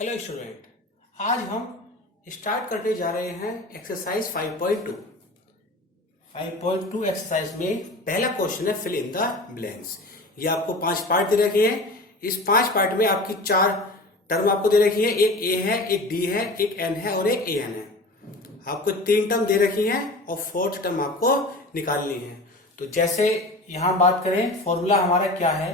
Hello student, आज हम start करने जा रहे हैं एक्सरसाइज 5.2। 5.2 एक्सरसाइज में पहला क्वेश्चन है फिल इन द ब्लैंक्स। ये आपको 5 पार्ट दे रखे हैं। इस 5 पार्ट में आपकी 4 टर्म आपको दे रखी है। एक ए है, एक डी है, एक एन है और एक ए एन है। आपको 3 टर्म दे रखी है और 4th टर्म आपको निकालनी है। तो जैसे यहां बात करें, फॉर्मूला हमारा क्या है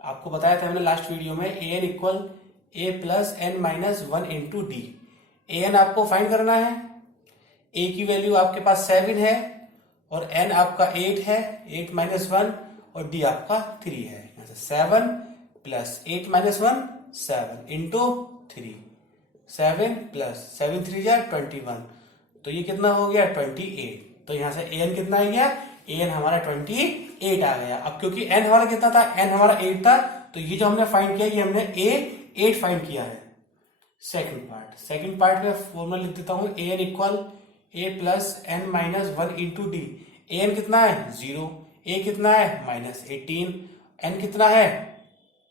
आपको बताया था हमने लास्ट वीडियो में। A N equal A plus N minus 1 into D. A N आपको फाइंड करना है। ए की वैल्यू आपके पास 7 है और एन आपका 8 है, 8 माइनस 1, और डी आपका 3 है। 7 प्लस 8 माइनस 1 7 इंटू 3। 7 प्लस 7 3 जा 21, तो ये कितना हो गया 28। तो यहां से ए एन कितना आ गया, ए एन हमारा 28 आ गया। अब क्योंकि एन हमारा कितना था, एन हमारा 8 था, तो ये जो हमने फाइंड किया ये हमने ए 8 फाइंड किया है। सेकंड पार्ट में फॉर्मूला लिख देता हूं। A N equal A plus N minus 1 into D. A N कितना है 0, ए कितना है माइनस 18, एन कितना है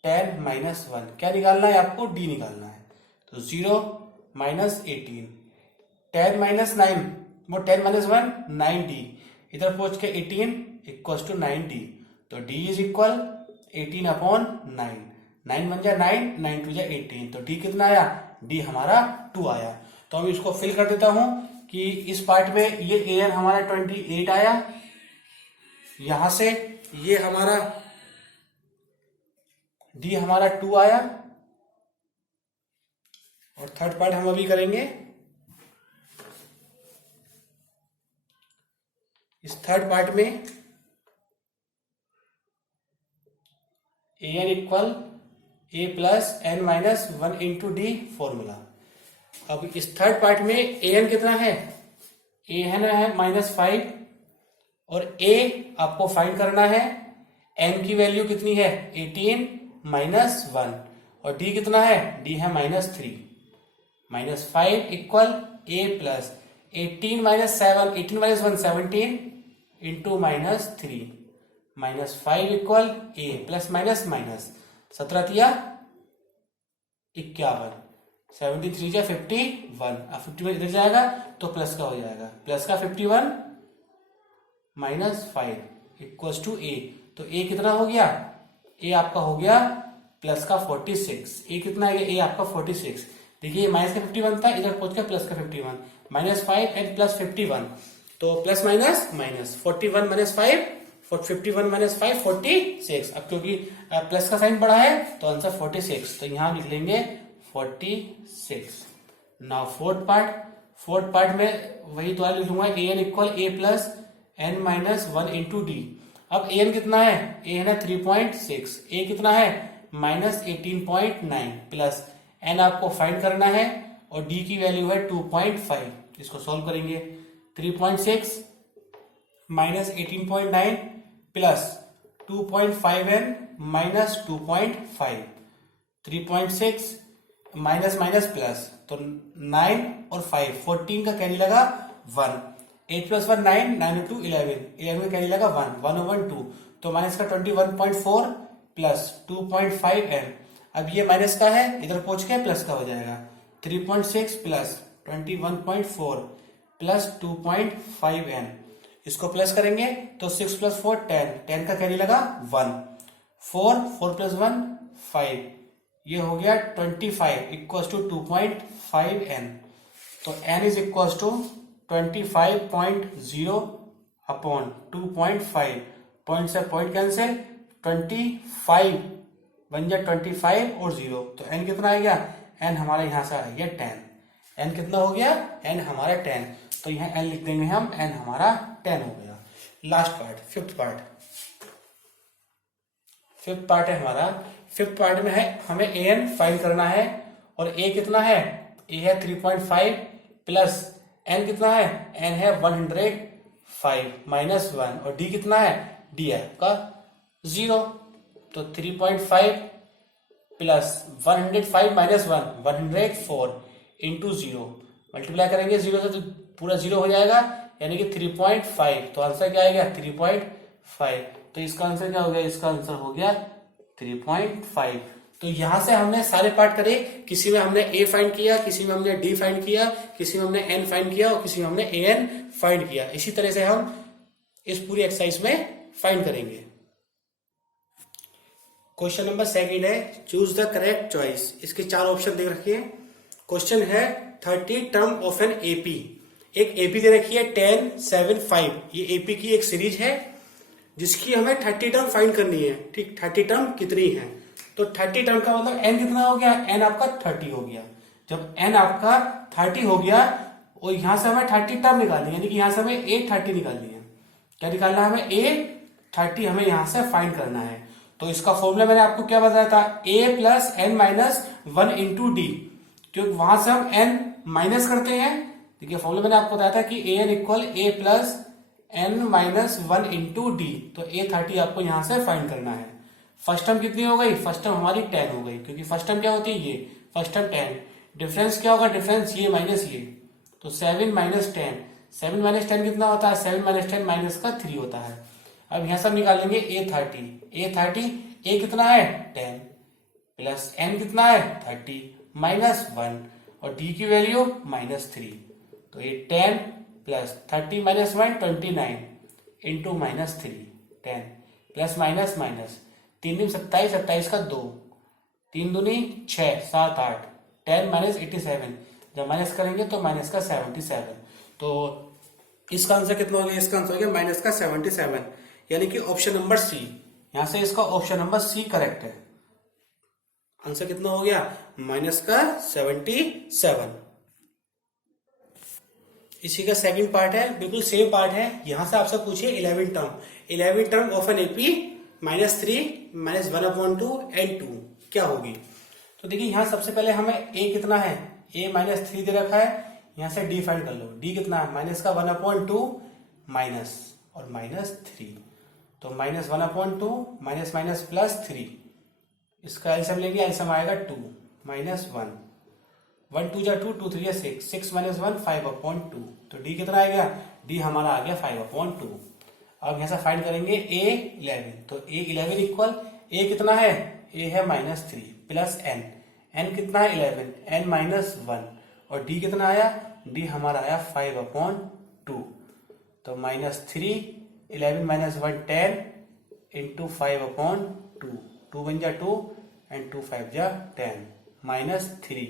10 माइनस 1। क्या निकालना है आपको, डी निकालना है। तो 0 माइनस 18, 10 माइनस 9, वो 10 माइनस 1 9d, इधर पहुंच के 18 इक्वल टू 9d। तो d इज इक्वल 18 अपॉन 9, 9 बन जाए 9, 9 टू जाए 18, तो d कितना आया, d हमारा 2 आया। तो हम इसको फिल कर देता हूं कि इस पार्ट में ये ए एन हमारा 28 आया, यहां से ये हमारा d हमारा 2 आया, और थर्ड पार्ट हम अभी करेंगे। इस थर्ड पार्ट में A N equal A plus N minus 1 into D formula. अब इस थर्ड पार्ट में ए एन कितना है, ए एन है -5, और ए आपको फाइंड करना है। एन की वैल्यू कितनी है 18 माइनस 1, और डी कितना है, डी है -3। -5 equal A plus 18 minus 7, 18 minus 1 17 into -3, -5 equal A plus minus minus 17 दिया 51, 73 जा 51। अब 51 इधर जाएगा तो प्लस का हो जाएगा, प्लस का 51 -5 इक्वल टू ए। तो ए कितना हो गया, ए आपका हो गया प्लस का 46। ए कितना है, ए आपका 46। देखिए माइनस का 51 था, इधर पहुंच गया प्लस का 51, -5 एंड प्लस 51, तो plus minus minus 41 minus 5, 51 minus 5 46। अब क्योंकि प्लस का साइन बड़ा है तो आंसर 46, तो यहां लिख लेंगे 46। नाउ फोर्थ पार्ट में वही द्वारा लिख लूंगा। A N equal A plus N minus 1 into D. अब ए एन कितना है, ए एन है 3.6, ए कितना है -18.9, प्लस एन आपको फाइंड करना है और डी की वैल्यू है 2.5। इसको सॉल्व करेंगे। 3.6 minus 18.9 plus 2.5n minus 2.5, 3.6 minus minus plus, तो 9 और 5, 14 का कैरी लगा 1, 8 प्लस 1 9, 9 2 11, 11 का कैरी लगा 1, 1 over 2, तो माइनस का 21.4 प्लस 2.5n। अब ये माइनस का है, इधर पहुंच के प्लस का हो जाएगा। 3.6 प्लस 21.4 प्लस 2.5n, इसको प्लस करेंगे तो 6 प्लस 4 10, 10 का कैरी लगा 1, 4 प्लस 1 5, ये हो गया 25 इक्वल टू 2.5n। तो n is equal to 25.0 upon 2.5, point से पॉइंट कैंसिल, 25 बन गया 25 और 0, तो n कितना आ गया, n हमारा यहां से आ गया 10। n कितना हो गया, n हमारा 10, तो यहां n लिख देंगे हम, n हमारा 10 हो गया। लास्ट पार्ट फिफ्थ पार्ट है हमारा। फिफ्थ पार्ट में है हमें ए एन फाइंड करना है, और ए कितना है, ए है 3.5 प्लस एन कितना है, एन है 105 माइनस 1, और डी कितना है, डी है आपका 0। तो 3.5 प्लस 105 माइनस 1 104 इंटू 0, मल्टीप्लाई करेंगे 0 से तो पूरा 0 हो जाएगा, यानी कि 3.5। तो आंसर क्या आएगा 3.5। तो इसका आंसर क्या हो गया, इसका आंसर हो गया 3.5। तो यहां से हमने सारे पार्ट करे, किसी में हमने ए फाइंड किया, किसी में हमने डी फाइंड किया, किसी में हमने एन फाइंड किया और किसी में हमने ए एन फाइंड किया। इसी तरह से हम इस पूरी एक्सरसाइज में फाइंड करेंगे। क्वेश्चन नंबर सेकंड है चूज द करेक्ट चॉइस। इसके 4 ऑप्शन दे रखे हैं। क्वेश्चन है 30 टर्म ऑफ एन एपी। एक एपी दे रखी है 10, 7, 5। ये एपी की एक सीरीज है जिसकी हमें 30 टर्म फाइंड करनी है। ठीक, 30 टर्म कितनी है? तो 30 टर्म का मतलब एन कितना हो गया? एन आपका 30 हो गया। जब एन आपका 30 हो गया और यहां से हमें 30 टर्म निकालनी है, यानी कि यहां से हमें ए 30 निकालनी है। क्या निकालना है हमें? ए 30 हमें यहां से फाइंड करना है। तो इसका फॉर्मूला मैंने आपको क्या बताया था? A plus N minus 1 into D. क्योंकि वहां से हम एन माइनस करते हैं। देखिए फॉर्मूला मैंने आपको बताया था कि A N equal A plus N minus 1 into D. तो ए 30 आपको यहां से फाइंड करना है। फर्स्ट टर्म कितनी हो गई? फर्स्ट टर्म हमारी 10 हो गई, क्योंकि फर्स्ट टर्म क्या होती है? ये फर्स्ट टर्म 10। डिफरेंस क्या होगा? डिफरेंस ये माइनस ये, तो 7 माइनस 10। 7 माइनस 10 कितना होता है? 7 माइनस 10 माइनस का 3 होता है। अब यहां सब निकालेंगे ए 30। ए 30 ए कितना है? 10 प्लस एन कितना है? 30 माइनस 1 और डी की वैल्यू -3। तो ये 10 plus 30 minus 1 29 into -3 10 plus minus minus 3 दूनी 27, 27 का 2, 3 दूनी 6, 7, 8, 10 माइनस 87। जब माइनस करेंगे तो माइनस का 77। तो इसका आंसर कितना हो गया? इसका आंसर हो गया माइनस का 77, यानी कि ऑप्शन नंबर सी। यहां से इसका ऑप्शन नंबर सी करेक्ट है। आंसर कितना हो गया? माइनस का 77। इसी का सेकंड पार्ट है, बिल्कुल सेम पार्ट है। यहां से आपसे पूछिए 11 term of an AP -3 -1/2 and 2 क्या होगी? तो देखिए यहां सबसे पहले हमें ए कितना है? ए -3 दे रखा है। यहां से डी फाइंड कर लो। डी कितना है? माइनस का 1/2 माइनस और -3। तो -1/2 माइनस माइनस प्लस 3। इसका एलसीएम लेंगे, एलसीएम आएगा 2 -1 1 2 जा 2 2 3 6 6 माइनस 1 5/2। तो डी कितना आ गया? डी हमारा आ गया 5/2। अब यहां से फाइंड करेंगे ए 11। तो ए 11 इक्वल ए कितना है? ए है -3 प्लस एन। एन कितना है? 11 एन -1 और डी कितना आया? डी हमारा आया 5/2। तो -3 11 माइनस 1 10 इंटू 5/2। 2 1 जा 2 एंड 2 5 जा 10 -3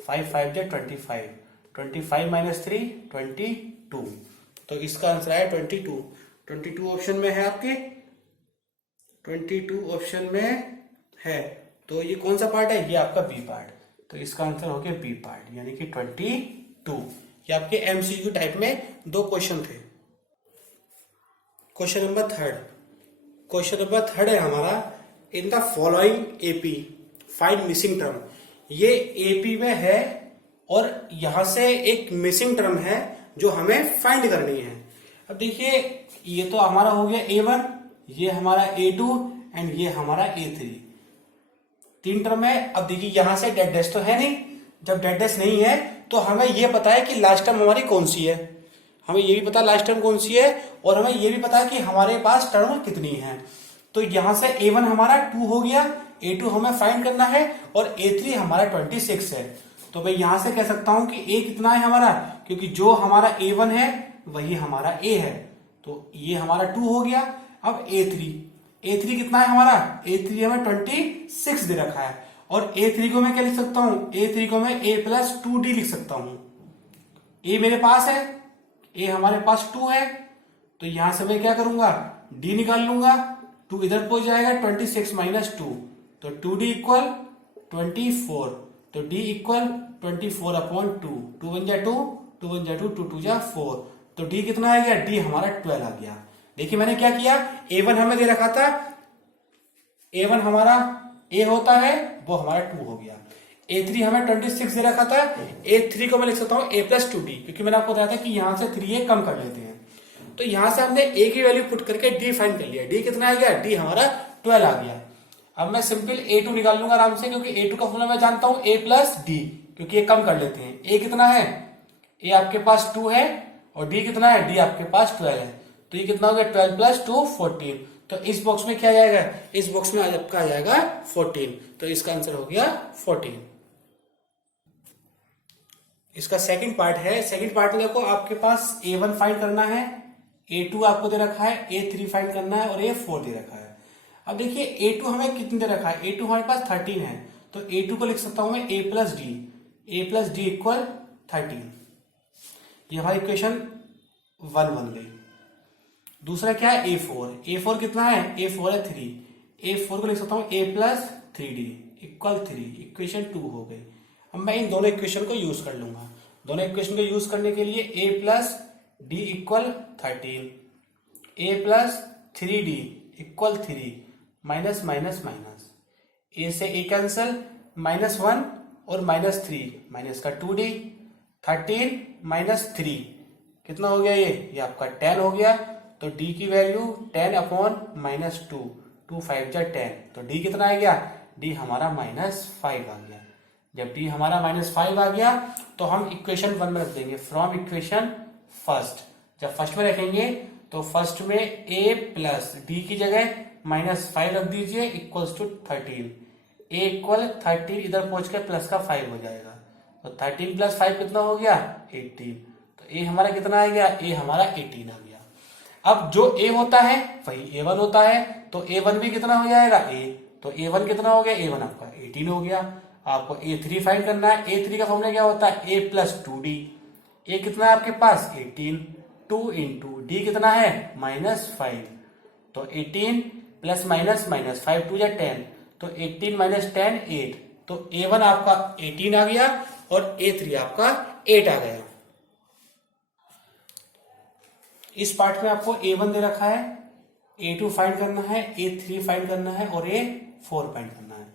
5 5 जा 25 25 माइनस 3 22। तो इसका आंसर आया 22 ऑप्शन में है आपके। 22 ऑप्शन में है। तो ये कौन सा पार्ट है? ये आपका बी पार्ट। तो इसका आंसर हो गया बी पार्ट, यानी कि 22। ये आपके एमसीक्यू टाइप में 2 क्वेश्चन थे। क्वेश्चन नंबर थर्ड है हमारा, in the following AP find missing term. ये एपी में है और यहां से एक मिसिंग टर्म है जो हमें फाइंड करनी है। अब देखिए ये तो हमारा हो गया A1, ये हमारा A2 एंड ये हमारा A3। 3 टर्म है। अब देखिए यहां से डेड डैश तो है नहीं। जब डेड डैश नहीं है तो हमें यह पता है कि लास्ट टर्म हमारी कौन सी है। हमें ये भी पता लास्ट टर्म कौन सी है और हमें ये भी पता है कि हमारे पास टर्म कितनी है। तो यहां से A1 हमारा 2 हो गया, A2 हमें फाइंड करना है और A3 हमारा 26 है। तो मैं यहां से कह सकता हूं कि A कितना है हमारा, क्योंकि जो हमारा A1 है वही हमारा A है। तो ये हमारा 2 हो गया। अब A3 कितना है हमारा? A3 हमें 26 दे रखा है और A3 को मैं क्या लिख सकता हूं? A3 को मैं A प्लस 2D लिख सकता हूं। A मेरे पास है, A हमारे पास 2 है। तो यहां से मैं क्या करूंगा? D निकाल लूंगा। 2 इधर पहुंच जाएगा, 26 माइनस 2। तो 2D इक्वल 24। तो D इक्वल 24/2। 2 1 जा 2, 2 1 जा 2, 2 2 जा 4। तो D कितना आ गया? D हमारा 12 आ गया। देखिए मैंने क्या किया, A1 हमें दे रखा था, A1 हमारा A होता है, वो हमारा 2 हो गया। A3 हमें 26 दे रखा था, A3 को मैं लिख सकता हूं A प्लस 2D, क्योंकि मैंने आपको बताया था कि यहां से 3A कम कर लेते हैं। तो यहां से हमने A की वैल्यू पुट करके D फाइंड कर लिया। D कितना आ गया? D हमारा 12 आ गया। अब मैं सिंपल A2 निकाल लूंगा आराम से, क्योंकि A2 का फॉर्मूला मैं जानता हूं A प्लस D, क्योंकि ये कम कर लेते हैं। A कितना है? A आपके पास 2 है और D कितना है? D आपके पास 12 है। तो ये कितना हो गया? 12 प्लस 2 14। तो इस बॉक्स में क्या जाएगा, इस बॉक्स में आपका आ जाएगा 14, तो इसका आंसर हो गया 14। इसका सेकंड पार्ट है, सेकंड पार्ट में देखो आपके पास A1 फाइंड करना है, A2 आपको दे रखा है, A3 फाइंड करना है और A4 दे रखा है। अब देखिए A2 हमें कितने दे रखा है, A2 हमारे पास 13 है, तो A2 को लिख सकता हूं मैं A प्लस डी इक्वल 13। ये हमारी इक्वेशन 1 बन गई। दूसरा क्या है A4 कितना है, A4 है 3, A4 को लिख सकता हूं A plus 3D equal 3, equation 2 हो गई। अब मैं इन दोनों इक्वेशन को यूज कर लूंगा। दोनों इक्वेशन को यूज करने के लिए A plus D equal 13, A plus 3D equal 3, minus minus minus, A से A कैंसल, -1 और -3, माइनस का 2D, 13 माइनस 3 कितना हो गया, ये आपका 10 हो गया। तो D की वैल्यू 10 अपॉन -2, 2 5 जा 10, तो D कितना आ गया, D हमारा -5 आ गया। जब D हमारा -5 आ गया तो हम इक्वेशन 1 में रख देंगे, फ्रॉम इक्वेशन फर्स्ट। जब फर्स्ट में रखेंगे तो फर्स्ट में A प्लस डी की जगह -5 रख दीजिए इक्वल्स टू 13, A इक्वल 13 इधर पहुंच के प्लस का 5 हो जाएगा, तो 13 प्लस 5 कितना हो गया 18, तो A हमारा कितना आ गया, A हमारा 18 आ गया। अब जो A होता है वही A1 होता है, तो A1 भी कितना हो जाएगा A, तो A1 कितना हो गया, A1 आपका 18 हो गया। आपको A3 फाइंड करना है, A3 का फॉर्मूला क्या होता है A प्लस 2D, A कितना है आपके पास 18, 2 इंटू D कितना है -5, तो 18 प्लस माइनस माइनस 5 2 जा 10, तो 18 माइनस 10 8, तो A1 आपका 18 आ गया और A3 आपका 8 आ गया। इस पार्ट में आपको A1 दे रखा है, A2 फाइंड करना है, A3 फाइंड करना है और A4 फाइंड करना है।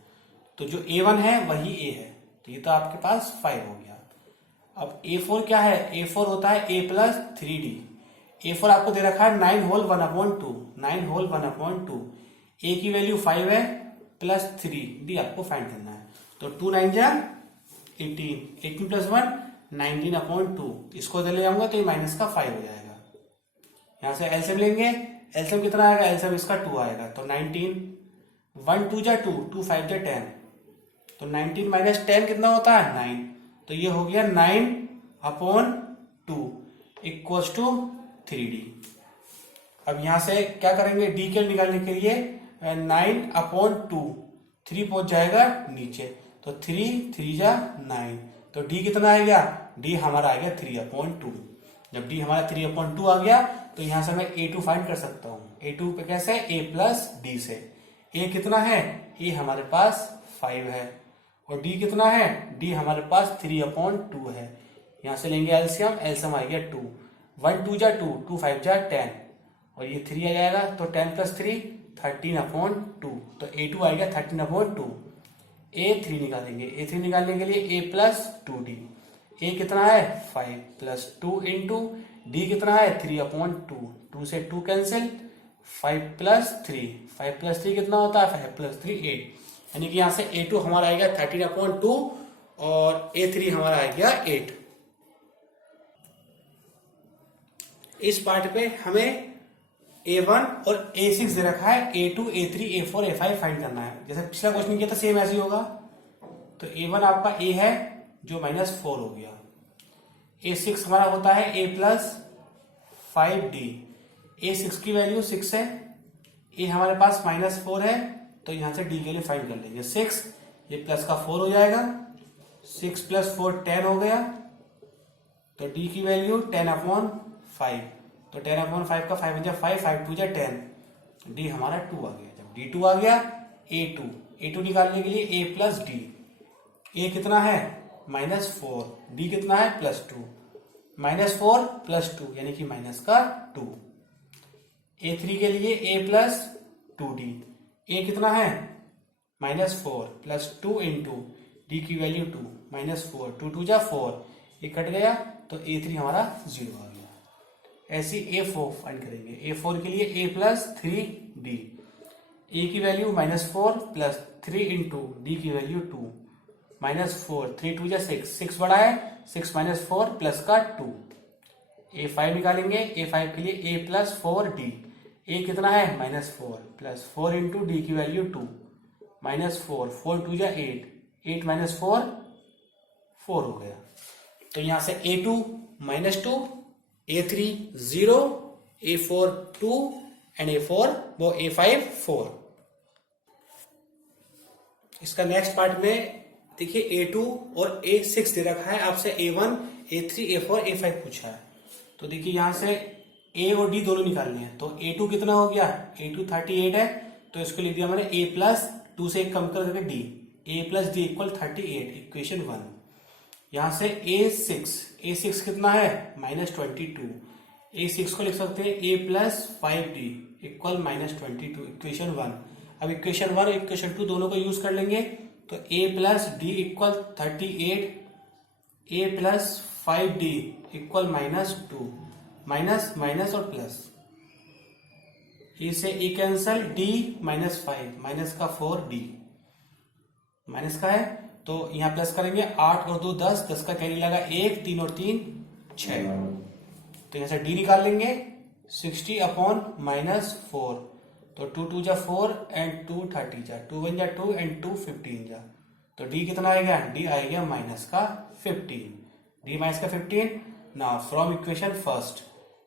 तो जो A1 है वही A है, तो ये तो आपके पास 5 हो गया। अब A4 क्या है, A4 होता है A प्लस 3D। A4 आपको दे रखा है 9 होल 1/2, 9 होल 1/2, A की वैल्यू 5 है प्लस 3D आपको फाइंड करना है। तो 2 9 जा 18, 18 प्लस 1 19/2, इसको इधर ले जाऊंगा तो ये माइनस का 5 हो जाएगा। यहां से एलसीएम लेंगे, एलसीएम कितना आएगा, एलसीएम इसका 2 आएगा, तो 19, 1 2 जा 2, 2 5 जा 10, तो 19 माइनस 10 कितना होता है 9, तो ये हो गया 9/2 इक्वल्स टू 3D। अब यहां से क्या करेंगे, डी के निकालने के लिए 9/2, 3 पहुंच जाएगा नीचे, तो 3 3 जा 9, तो डी कितना आ गया, डी हमारा आ गया 3/2। जब डी हमारा 3/2 आ गया तो यहां से मैं A2 फाइंड कर सकता हूं। A2 पे कैसे, A प्लस डी से। A कितना है, A हमारे पास 5 है और D कितना है, D हमारे पास 3/2 है। यहां से लेंगे एलसीएम, एलसीएम आ गया 2, 1 2 जा 2, 2 5 जा 10 और ये 3 आ जाएगा, तो 10 प्लस 3 13/2, तो A2 आ गया 13/2। A3 निकालेंगे, A3 निकालने के लिए A प्लस 2D, A कितना है 5 प्लस 2 इंटू D कितना है 3/2, 2 से 2 कैंसिल, 5 प्लस 3, 5 प्लस 3 कितना होता है 5 प्लस 3 8, यानी कि यहां से A2 हमारा आएगा 13/2 और A3 हमारा आ गया 8। इस पार्ट पे हमें A1 और A6 दे रखा है, A2 A3 A4 A5 find करना है। जैसे पिछला क्वेश्चन किया था सेम ऐसे ही होगा। तो A1 आपका A है जो -4 हो गया, A6 हमारा होता है A प्लस 5D, A6 की वैल्यू 6 है, A हमारे पास -4 है, तो यहां से D के लिए फाइंड कर लेंगे 6, ये प्लस का 4 हो जाएगा, 6 प्लस 4 10 हो गया, तो D की वैल्यू 10/5, तो 10/5 का 5 5 5 2 10, D हमारा 2 आ गया। जब D2 आ गया, A2 निकालने के लिए A प्लस D, A कितना है -4, D कितना है +2, -4 +2 यानी कि माइनस का 2। A3 के लिए A प्लस 2D, A कितना है -4 प्लस 2 इंटू D की वैल्यू 2, -4 2 2 जा 4, ये कट गया, तो A3 हमारा 0 आ गया। ऐसी A4 फाइंड करेंगे, A4 के लिए A प्लस 3D, A की वैल्यू -4 प्लस 3 इंटू D की वैल्यू 2, -4 3 2 जा 6, 6 बड़ा है, 6 -4 प्लस का 2। A5 निकालेंगे, A5 के लिए A प्लस 4D, ए कितना है -4 प्लस 4 इंटू डी की वैल्यू 2 -4 4 2 जा 8 8 -4 4 हो गया। तो यहां से A2 -2 A3 0 A4 2 and A5 4। इसका नेक्स्ट पार्ट में देखिए A2 और A6 दे रखा है, आपसे A1 A3 A4 A5 पूछा है। तो देखिए यहां से A और D दोनों निकालने हैं। तो A2 कितना हो गया, A2 38 है, तो इसको लिख दिया मैंने A प्लस 2 से 1 कम करके D, A plus D equal 38, equation 1। यहां से A6 कितना है -22, A6 को लिख सकते हैं A plus 5D equal -22, equation 1। अब इक्वेशन 1 इक्वेशन 2 दोनों को यूज कर लेंगे, तो A plus D equal 38, A plus 5D equal -2, minus minus और प्लस, इसे ए कैंसल, D -5 माइनस का 4D माइनस का है, तो यहां प्लस करेंगे 8 और 2 10, 10 का कैरी लगा 1, 3 और 3 6, तो यहां से D निकाल लेंगे 60 अपॉन -4, तो 2 2 जा 4 एंड 2 30 जा 2 1 जा 2 एंड 2 15 जा, तो D कितना आएगा, D आएगा माइनस का 15, D माइनस का 15। Now from equation first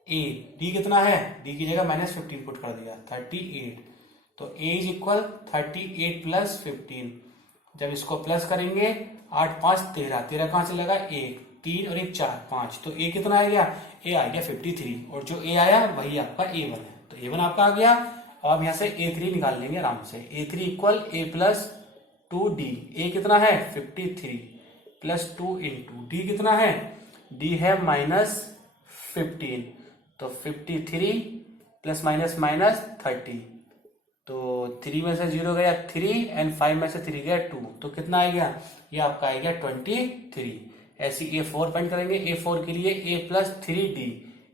A, D कितना है, D की जगह -15 पुट कर दिया 38, तो A इज इक्वल 38 प्लस 15। जब इसको प्लस करेंगे 8 5 13, 13 कहां से लगा 1 3 और 1 4 5, तो A कितना आ गया, A आ गया 53, और जो A आया वही आपका A1 है, तो A1 आपका आ गया। अब यहां से A3 निकाल लेंगे आराम से, A3 equal A plus 2D, A कितना है 53 प्लस 2 इंटू D कितना है, D है -15, तो 53 प्लस माइनस माइनस 30, तो 3 में से 0 गया 3 एंड 5 में से 3 गया 2, तो कितना आ गया, ये आपका आ गया 23। ऐसी A4 फाइंड करेंगे, A4 के लिए A प्लस 3D,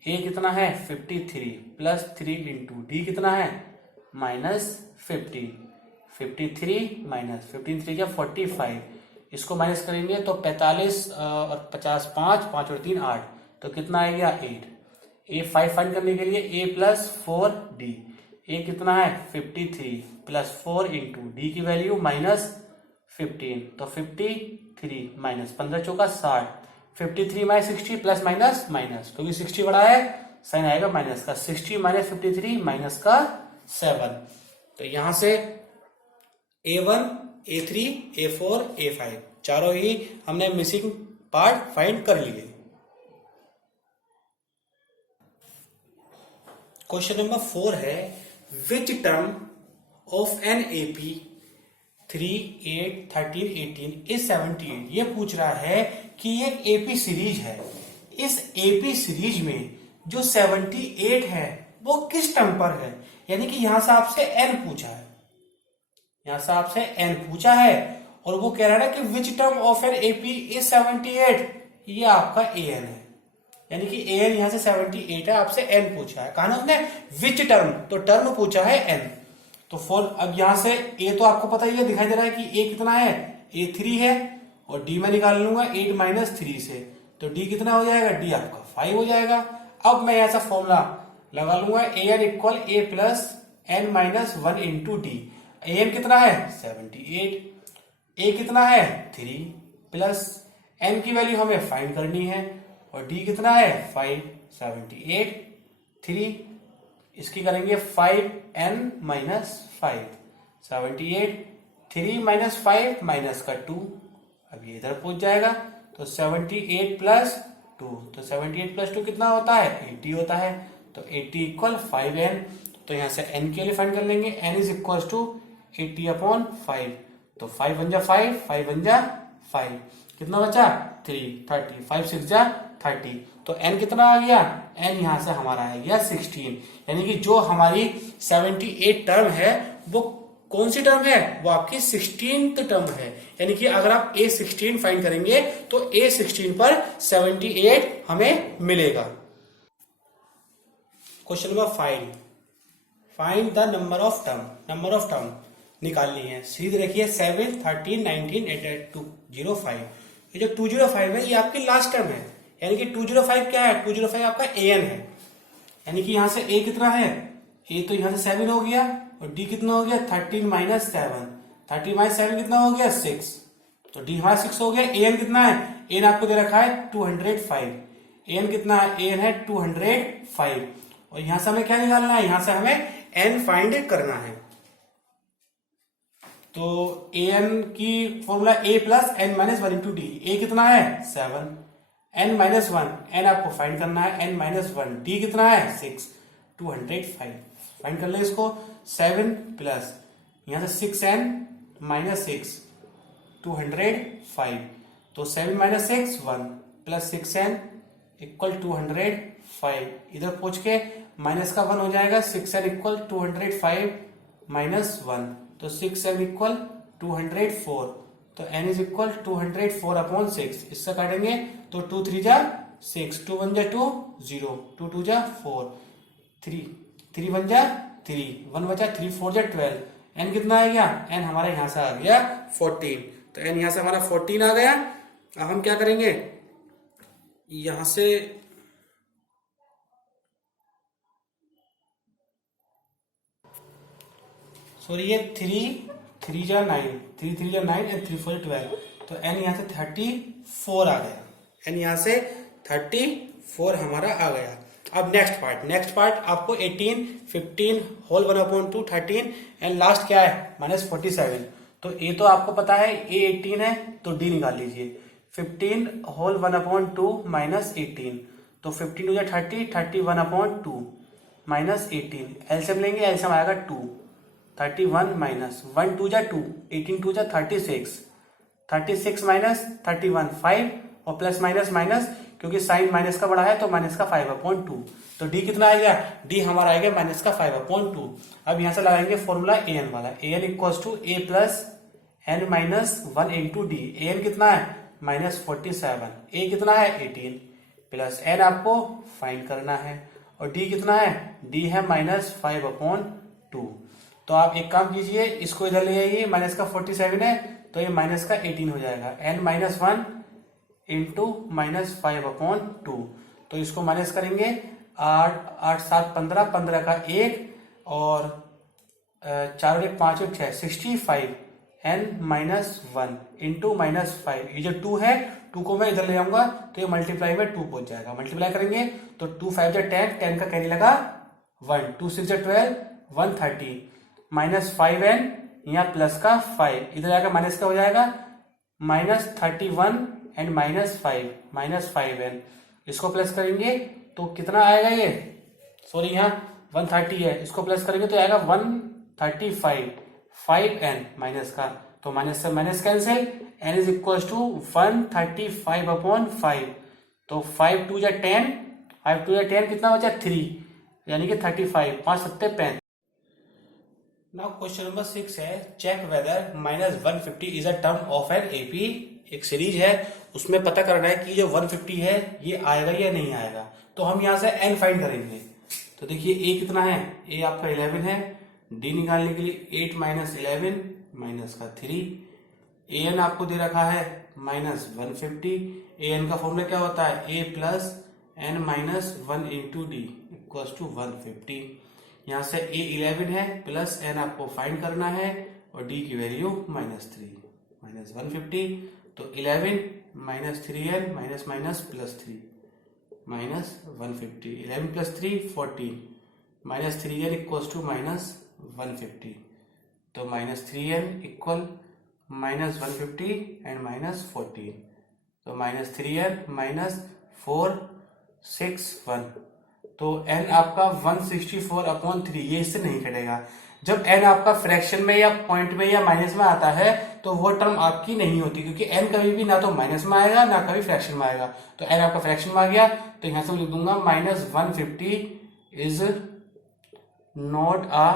A कितना है 53 प्लस 3 इंटू D कितना है -15, 53 माइनस 15 3 क्या 45, इसको माइनस करेंगे तो 45 और 50 5 और 3 8, तो कितना आएगा 8। A5 फाइंड करने के लिए A प्लस 4D, A कितना है 53 प्लस 4 इंटू D की वैल्यू -15, तो 53 माइनस 15 चौका 60, 53 माइनस 60 प्लस माइनस माइनस, क्योंकि 60 बड़ा है साइन आएगा माइनस का, 60 माइनस 53 माइनस का 7। तो यहां से A1 A3 A4 A5 चारों ही हमने मिसिंग पार्ट फाइंड कर लिए। क्वेश्चन नंबर 4 है, which term of an AP 3 8 13 18 is 78। ये पूछ रहा है कि ये AP सीरीज है, इस AP सीरीज में जो 78 है वो किस टर्म पर है, यानी कि यहां से आपसे n पूछा है, यहां से आपसे n पूछा है और वो कह रहा है कि which term of an AP is 78, ये आपका an है, यानी कि an यहां से 78 है, आपसे n पूछा है, कहा ना उसने विच टर्म, तो टर्म पूछा है n। तो फॉर अब यहां से a तो आपको पता ही है, दिखाई दे रहा है कि a कितना है A3 है, और d मैं निकाल लूंगा 8 माइनस 3 से, तो d कितना हो जाएगा, d आपका 5 हो जाएगा। अब मैं ऐसा फॉर्मूला लगा लूंगा an equal a plus n minus 1 into D. an कितना है 78, a कितना है 3 प्लस n की वैल्यू हमें फाइंड करनी है, और d कितना है 5, 78 3, इसकी करेंगे 5n माइनस 5, 78 3 माइनस 5 माइनस का 2, अब ये इधर पहुंच जाएगा, तो 78 प्लस 2, तो 78 प्लस 2 कितना होता है 80 होता है, तो 80 इक्वल 5n, तो यहां से n के लिए फाइंड कर लेंगे, n is equal to 80 upon 5, तो 5 1 जा 5, 5 1 जा 5, कितना बचा 3, 30, 5 6 जा 30, तो n कितना आ गया, n यहां से हमारा आ गया 16, यानी कि जो हमारी 78 टर्म है वो कौन सी टर्म है, वो आपकी 16th टर्म है, यानी कि अगर आप A16 फाइंड करेंगे तो A16 पर 78 हमें मिलेगा। Question number 5, find the number of term निकालनी है। सीधे देखिए 7 13 19 8 205, ये जो 205 है ये आपकी लास्ट टर्म है, यानी कि 205 क्या है, 205 आपका an है, यानी कि यहां से a कितना है ए तो यहां से 7 हो गया और डी कितना हो गया 13 माइनस 7, 13 माइनस 7 कितना हो गया 6, तो डी हमारा 6 हो गया। एन कितना है, एन आपको दे रखा है 205, एन कितना है, एन है 205 और यहां से हमें क्या निकालना है, यहां से हमें एन फाइंड करना है। तो एन की formula A plus N minus 1 into D, A कितना है 7, एन माइनस 1, एन आपको फाइंड करना है एन माइनस 1, डी कितना है 6, 205 फाइंड कर ले इसको। 7 प्लस यहां से 6n माइनस 6, 205, तो 7 माइनस 6 1 प्लस 6n इक्वल 205, इधर पहुंच के माइनस का 1 हो जाएगा, 6n इक्वल 205 माइनस 1, तो 6n इक्वल 204, तो n इज इक्वल 204 अपॉन 6, इससे काटेंगे तो 2 3 जा 6, 2 1 जा 2 0, 2 2 जा 4, 3 1 जा 3, 1 बचा 3 4 जा 12, n कितना आ गया, n हमारा यहां से आ गया 14, तो n यहां से हमारा 14 आ गया। अब हम क्या करेंगे, यहां से सॉरी ये 3 जा 9, 3 3 जा 9 एंड 3 4 12, तो n यहां से 34 आ गया, n यहां से 34 हमारा आ गया। अब नेक्स्ट पार्ट आपको 18 15 होल 1/2 13 एंड लास्ट क्या है माइनस 47, तो ए तो आपको पता है ए 18 है तो डी निकाल लीजिए, 15 होल 1/2 माइनस 18, तो 15 हो जाए 30, 30 1/2 माइनस 18, एलसीएम लेंगे, एलसीएम आएगा 2, 31 माइनस 1 2 जा 2, 18 2 जा 36, 36 माइनस 31 5 और प्लस माइनस माइनस, क्योंकि साइन माइनस का बड़ा है तो माइनस का 5/2, तो डी कितना आएगा, डी हमारा आएगा माइनस का 5/2। अब यहां से लगाएंगे फॉर्मूला ए एन वाला, A N equals to A plus N minus 1 into D, A N कितना है माइनस 47, ए कितना है 18 प्लस एन आपको फाइंड करना है और डी कितना है, डी है माइनस 5/2। तो आप एक काम कीजिए, इसको इधर ले आइए, माइनस का 47 है तो ये माइनस का 18 हो जाएगा, एन माइनस 1 इंटू माइनस 5/2, तो इसको माइनस करेंगे 8 8 7 15, 15 का 1 और 4 1 5 और 6 65 n माइनस 1 इंटू माइनस 5, ये जो 2 है 2 को मैं इधर ले आऊंगा तो ये मल्टीप्लाई में 2 पहुंच जाएगा, मल्टीप्लाई करेंगे तो 2 5 जा 10, 10 का कैरी लगा 1, 2 6 जा 12, 130 माइनस 5n यहाँ प्लस का 5, इधर आएगा माइनस का हो जाएगा माइनस 31 एंड माइनस 5n, इसको प्लस करेंगे तो कितना आएगा ये, सॉरी यहाँ 130 है, इसको प्लस करेंगे तो आएगा 135 5n माइनस का, तो माइनस से minus cancel, n is equal to 135/5, तो 5 2 जा 10, 5 2 जा 10 कितना बचा 3, यानी कि 35, 5 7 35। नाउ क्वेश्चन नंबर 6 है, check whether minus 150 is a term of an AP, एक सीरीज है उसमें पता करना है कि जो 150 है ये आएगा या नहीं आएगा, तो हम यहां से n फाइंड करेंगे। तो देखिए a कितना है, a आपका 11 है, d निकालने के लिए 8 माइनस 11 माइनस का 3, an आपको दे रखा है माइनस 150, an का फॉर्मूला क्या होता है a plus n minus 1 into d equals to 150, यहाँ से a 11 है प्लस n आपको फाइंड करना है और d की वैल्यू माइनस 3 माइनस 150, तो 11 minus 3n minus minus plus 3 minus 150, 11 plus 3 14 minus 3n equals to minus 150, तो minus 3n equal minus 150 and minus 14, तो माइनस 3n माइनस 461, तो n आपका 164/3, ये इससे नहीं कटेगा। जब n आपका फ्रैक्शन में या पॉइंट में या माइनस में आता है तो वो टर्म आपकी नहीं होती, क्योंकि n कभी भी ना तो माइनस में आएगा ना कभी फ्रैक्शन में आएगा, तो n आपका फ्रैक्शन में आ गया, तो यहां से मैं लिख दूंगा minus 150 is not a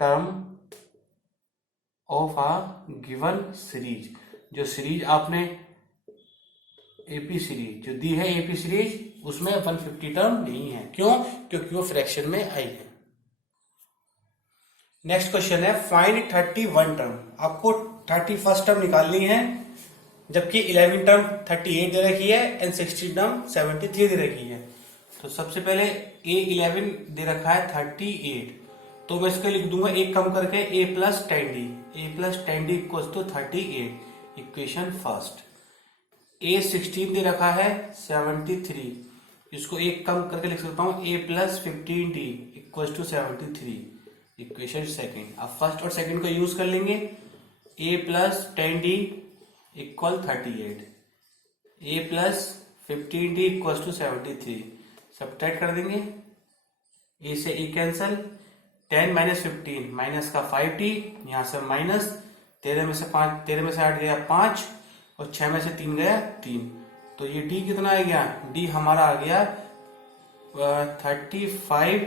term of a given series, जो सीरीज आपने एपी सीरीज जो दी है, एपी सीरीज उसमें 150 टर्म नहीं है, क्यों, क्योंकि वो फ्रैक्शन में आई है। नेक्स्ट क्वेश्चन है, फाइंड 31 टर्म, आपको 31st टर्म निकालनी है, जबकि 11 टर्म 38 दे रखी है एंड 16 टर्म 73 दे रखी है। तो सबसे पहले A11 दे रखा है 38, तो मैं इसको लिख दूंगा एक कम करके a plus 10d, a plus 10d equals to 38, equation first. a 16 दे रखा है 73, इसको एक कम करके लिख सकता हूँ a plus 15d equals to 73, equation second. अब फर्स्ट और सेकेंड को यूज कर लेंगे, a plus 10d equal 38, a plus 15d equals to 73, subtract कर देंगे, a से a कैंसल, 10 माइनस 15 माइनस का 5d, यहां से माइनस 13 में से 8 गया 5 और 6 में से 3 गया 3, तो ये d कितना आ गया, d हमारा आ गया 35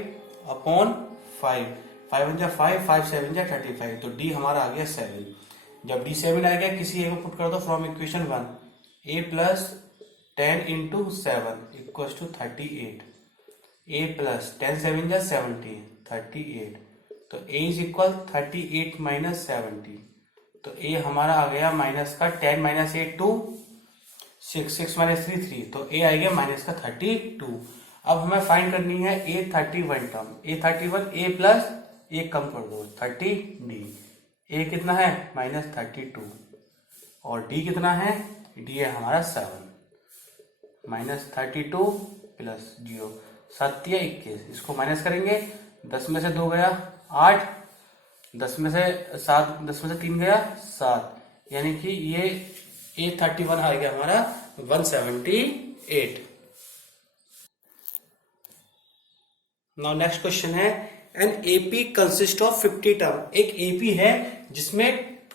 अपॉन 5, 5 जा 5, 5 7 जा 35, तो d हमारा आ गया 7। जब d 7 आ गया किसी एक को पुट कर दो from equation 1, a plus 10 into 7 equal to 38, a plus 10 7 जा 70, 38, तो a इज इक्वल 38 माइनस 70, तो a हमारा आ गया माइनस का 10 माइनस 8 2, 6 माइनस 3 3, तो a आ गया माइनस का 32। अब हमें फाइंड करनी है a31 term, a31, a plus एक कम कर दो 30d, a कितना है माइनस 32 और d कितना है, d है हमारा 7, माइनस 32 प्लस 0, 7 या 21, इसको माइनस करेंगे, 10 में से 2 गया 8, 10 में से 3 गया 7, यानी कि ये a31 आ गया हमारा 178। नाउ नेक्स्ट क्वेश्चन है, an AP consist of 50 term, एक एपी है जिसमें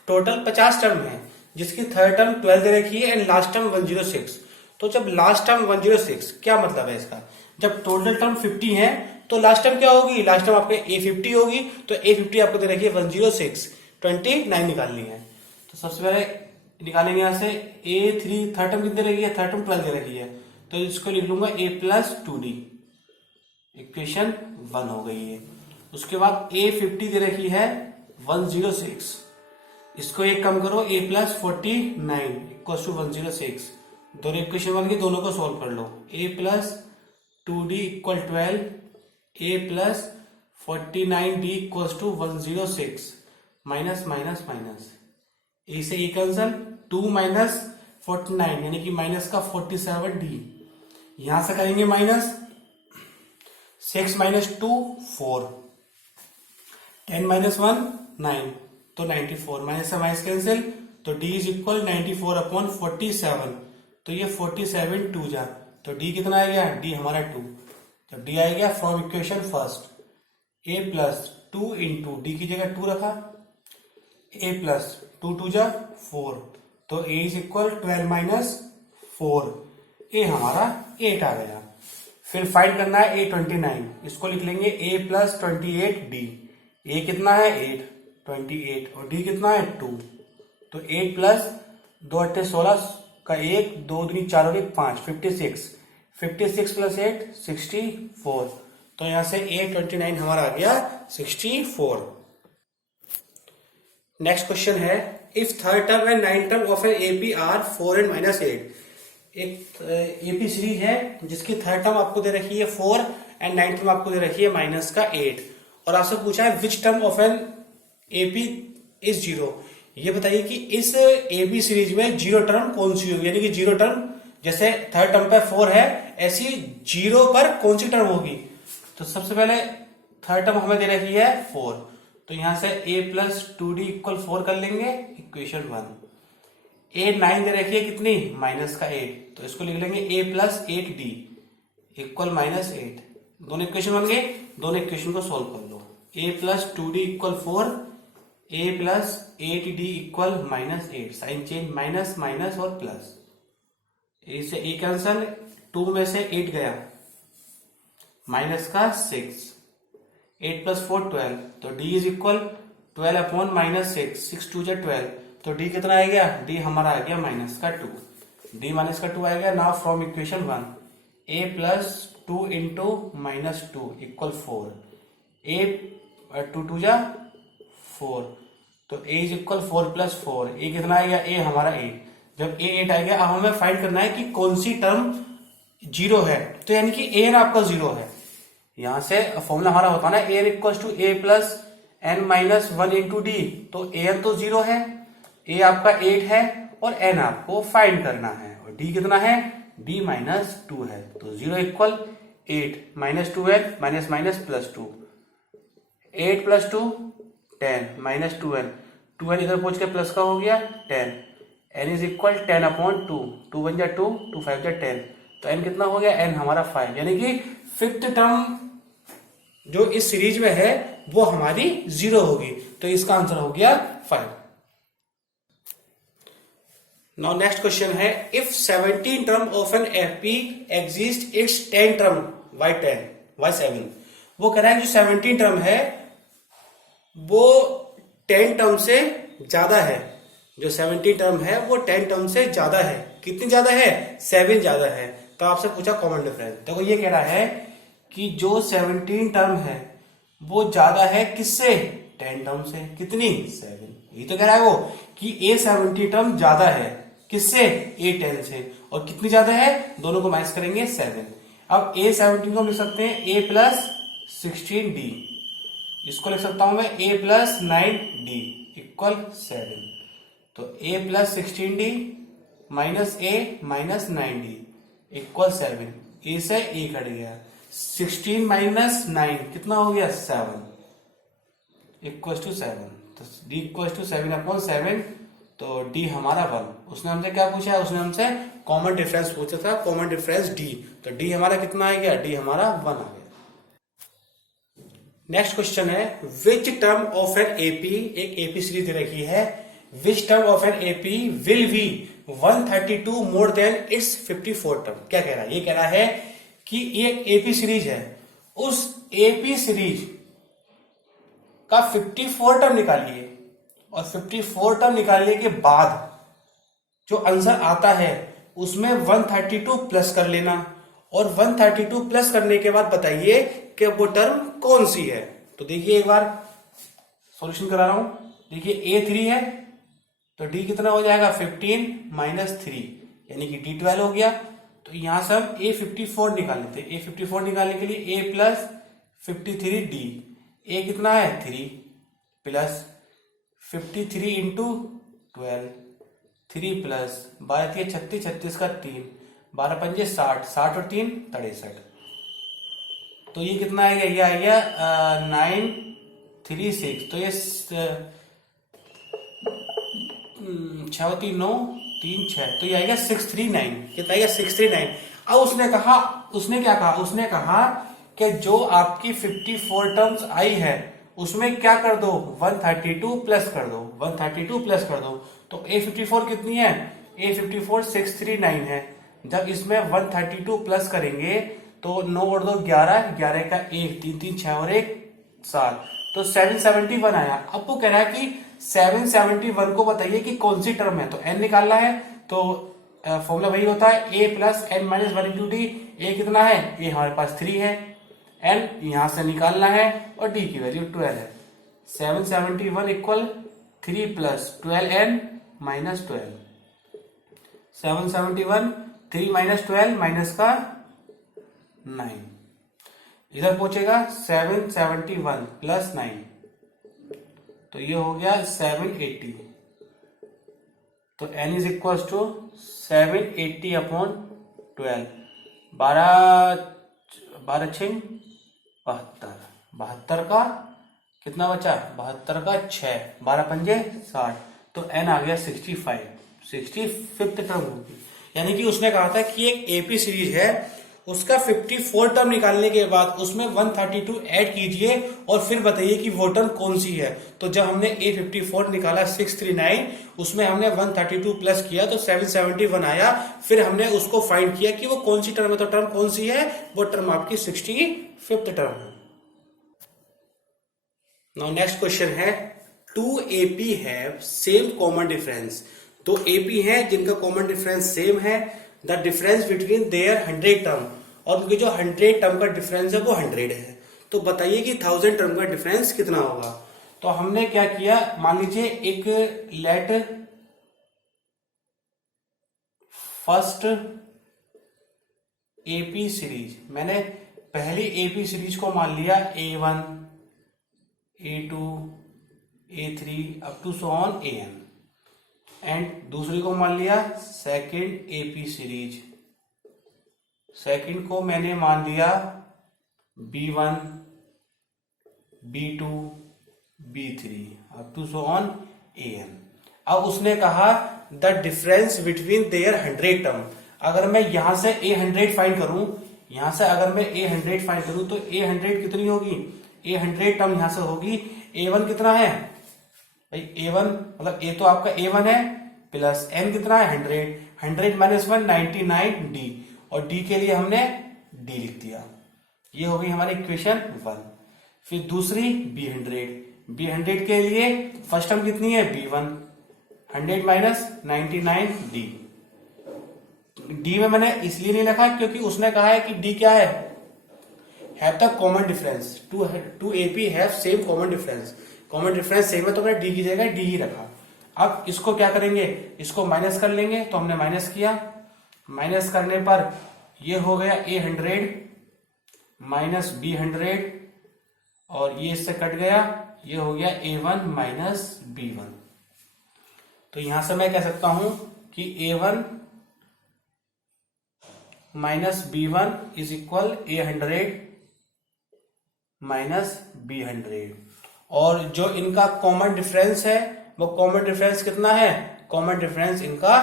टोटल 50 टर्म है, जिसकी थर्ड टर्म 12 दे रखी है एंड लास्ट टर्म 106। तो जब लास्ट टर्म 106, क्या मतलब है इसका, जब टोटल टर्म 50 है तो लास्ट टर्म क्या होगी, लास्ट टर्म आपके a50 होगी, तो a50 आपको दे रखी है 106, 29 निकालनी है। तो सबसे पहले निकालेंगे यहां से a3, थर्ड टर्म कितनी दे रखी है, थर्ड टर्म 12 दे रखी है, तो इसको लिख लूंगा a प्लस 2d, इक्वेशन 1 हो गई है। उसके बाद a50 दे रखी है 106, इसको एक कम करो, a प्लस 49 इक्वल टू 106, दोनों इक्वेशन बन गई, दोनों को सोल्व कर लो, a plus 2d equal 12, a plus 49d equal to 106, minus minus minus, a से a कैंसल, 2 माइनस 49 यानी कि माइनस का 47d, यहां से करेंगे माइनस, 6 माइनस 2 4, 10 माइनस 1 9, तो 94, माइनस से माइनस कैंसिल, तो d इज इक्वल 94 अपॉन 47, तो ये 47 2 जा, तो d कितना आ गया, d हमारा 2, जब d आ गया from equation first, a plus 2 into D की जगह 2 रखा, a प्लस 2 2 जा 4, तो a is equal 12 minus 4, a हमारा 8 आ गया। फिर फाइंड करना है a29, इसको लिख लेंगे a प्लस 28d, a कितना है 8, 28 और d कितना है 2, तो 8 प्लस 2 8 16 का 1, 2 दूनी 4 और 1 5, 56 प्लस 8 64, तो यहां से a29 हमारा आ गया 64। नेक्स्ट क्वेश्चन है, if third term and nine term of an AP are 4 and minus 8, एक एपी सीरीज है जिसकी थर्ड टर्म आपको दे रखी है 4 एंड नाइन टर्म आपको दे रखी है माइनस का 8, और आपसे पूछा है which term of an AP is 0, ये बताइए कि इस एबी सीरीज में जीरो टर्म कौन सी होगी, यानी कि जीरो टर्म जैसे थर्ड टर्म पर 4 है, ऐसी जीरो पर कौन सी टर्म होगी। तो सबसे पहले थर्ड टर्म हमें दे रखी है 4, तो यहां से a प्लस 2d इक्वल 4 कर लेंगे, इक्वेशन 1। a 9 दे रखी है कितनी, माइनस का 8, तो इसको लिख लेंगे a plus 8d equal minus 8, दोनों इक्वेशन बन गए, दोनों इक्वेशन को सोल्व कर लो, a plus 2d equal 4, a plus 8d equal minus 8, sign change minus minus और प्लस, a से a कैंसल, 2 में से 8 गया, माइनस का 6, 8 प्लस 4 12, तो d is equal 12 upon minus 6, 6 2 जा 12, तो d कितना आ गया, d हमारा आ गया माइनस का 2, d माइनस का 2 आएगा। Now from equation 1, a plus 2 into minus 2 equal 4, a 2 2 जा 4, तो a is equal 4 plus 4, a कितना आएगा, a हमारा 8, जब a 8 आ गया, अब हमें फाइंड करना है कि कौन सी टर्म जीरो है, तो यानी कि a n आपका जीरो है, यहां से फॉर्मूला हमारा होता है ना A N equal to A plus N minus one into D. तो ए एन तो 0 है, ए आपका 8 है और एन आपको फाइंड करना है, और डी कितना है, डी माइनस 2 है। तो 0 equal 8 minus 2n minus minus plus 2, 8 plus 2 10 minus 2n, 2n इधर पहुंच के प्लस का हो गया 10, n इज इक्वल 10 अपॉन 2, 2 1 जा 2, 2 5 जा 10। तो n कितना हो गया, n हमारा 5, यानी कि फिफ्थ टर्म जो इस सीरीज में है वो हमारी 0 होगी। तो इसका आंसर हो गया 5। नाउ नेक्स्ट क्वेश्चन है, if 17 term of an AP exist its 10 term by 10 by 7। वो कह रहा है जो 17 टर्म है वो 10 टर्म से ज्यादा है। जो 17 टर्म है वो 10 टर्म से ज्यादा है। कितनी ज्यादा है, 7 ज्यादा है। तो आपसे पूछा कॉमन डिफरेंस। देखो ये कह रहा है कि जो 17 टर्म है वो ज्यादा है किससे, 10 टर्म से। कितनी, 7। ये तो कह रहा है वो कि ए 70 टर्म ज्यादा है किससे, ए 10 से। और कितनी ज्यादा है, दोनों को माइनस करेंगे 7। अब ए 17 को लिख सकते हैं ए प्लस 16d, इसको लिख सकता हूं मैं ए प्लस 9d इक्वल 7। तो ए प्लस 16d माइनस ए माइनस 9d इक्वल 7। ए से ए कट गया, 16 माइनस 9 कितना हो गया, 7 इक्वल टू 7। तो d इक्वल टू 7 अपॉन 7। तो d हमारा 1। उसने हमसे क्या पूछा है, उसने हमसे कॉमन डिफरेंस पूछा था, कॉमन डिफरेंस d। तो d हमारा कितना आ गया, d हमारा 1 आ गया। नेक्स्ट क्वेश्चन है, which term of an AP, एक एपी सीरीज दे रखी है, which term of an AP will be 132 more than it's 54 term. क्या कह रहा है, ये कह रहा है कि एक एपी सीरीज है, उस एपी सीरीज का 54 टर्म निकालिए, और 54 टर्म निकालने के बाद जो आंसर आता है उसमें 132 प्लस कर लेना, और 132 प्लस करने के बाद बताइए कि वो टर्म कौन सी है। तो देखिए एक बार सॉल्यूशन करा रहा हूं। देखिए a3 है तो d कितना हो जाएगा, 15 माइनस 3 यानी कि d 12 हो गया। तो यहां से हम a54 निकाल लेते हैं। a54 निकालने के लिए a प्लस 53d, a कितना है 3 प्लस 53 इंटू 12, 3 प्लस 12 36, 36 का 3, 12 पंजे 60, 60 और 3 63। तो ये कितना आएगा, ये आएगा 936। तो ये 6 3 9 3 6, तो ये आएगा 639। कितना आएगा, 639। अब उसने क्या कहा, उसने कहा कि जो आपकी 54 टर्म्स आई है उसमें क्या कर दो, 132 प्लस कर दो, 132 प्लस कर दो। तो a54 कितनी है, a54 639 है। जब इसमें 132 प्लस करेंगे तो 9 और 2 11, 11 का 1, 3 3 6 और 1 7, तो 771 आया। अब वो कह रहा है कि 771 को बताइए कि कौन सी टर्म है। तो n निकालना है, तो फॉर्मूला वही होता है a plus N minus 1 into D. A कितना है, ए हमारे पास 3 है, n यहां से निकालना है और d की वैल्यू 12 है। 771 equal 3 plus 12n minus 12। 771 3 minus 12 minus का 9, इधर पहुंचेगा 771 प्लस 9, तो ये हो गया 780। तो n is equal to 780 upon 12, 12 6 72, 72 का कितना बचा, 72 का 6, 12 पंजे 60। तो n आ गया 65, 65th टर्म होगी। यानी कि उसने कहा था कि एक एपी सीरीज है, उसका 54 टर्म निकालने के बाद उसमें 132 ऐड कीजिए और फिर बताइए कि वो टर्म कौन सी है। तो जब हमने a54 निकाला 639, उसमें हमने 132 प्लस किया तो 771 आया। फिर हमने उसको फाइंड किया कि वो कौन सी टर्म है। तो टर्म कौन सी है, वो टर्म आपकी 65th टर्म है। नाउ नेक्स्ट क्वेश्चन है, 2 AP have same common difference. तो AP है जिनका कॉमन डिफरेंस सेम है, the difference between their 100 term, और उनके जो 100 टर्म का डिफरेंस है वो 100 है। तो बताइए कि 1000 टर्म का डिफरेंस कितना होगा। तो हमने क्या किया, मान लीजिए एक लेट फर्स्ट एपी सीरीज, मैंने पहली एपी सीरीज को मान लिया A1, A2, A3 up to so on AN, and दूसरी को मान लिया सेकंड एपी सीरीज। सेकंड को मैंने मान लिया B1, B2, B3 up to so on AN। अब उसने कहा the difference between their 100 term. अगर मैं यहां से A100 फाइंड करूं, यहां से अगर मैं A100 फाइंड करूं तो A100 कितनी होगी, A100 टर्म यहां से होगी। A1 कितना है भाई, A1 मतलब A तो आपका A1 है, प्लस N कितना है 100, 100 माइनस 1 99D, और D के लिए हमने D लिख दिया। ये हो गई हमारी इक्वेशन 1। फिर दूसरी B100 के लिए फर्स्ट टर्म कितनी है B1, 100 माइनस 99D। D में मैंने इसलिए नहीं लिखा क्योंकि उसने कहा है कि D क्या है, have the common difference, two AP have same common difference. Common difference same है तो मैंने D की जगह D ही रखा। अब इसको क्या करेंगे, इसको माइनस कर लेंगे, तो हमने माइनस किया। माइनस करने पर ये हो गया A100 माइनस B100, और ये इससे कट गया, ये हो गया A1 माइनस B1। तो यहां से मैं कह सकता हूं कि A1 minus B1 is equal A100 minus B100। और जो इनका कॉमन डिफरेंस है वो कॉमन डिफरेंस कितना है, कॉमन डिफरेंस इनका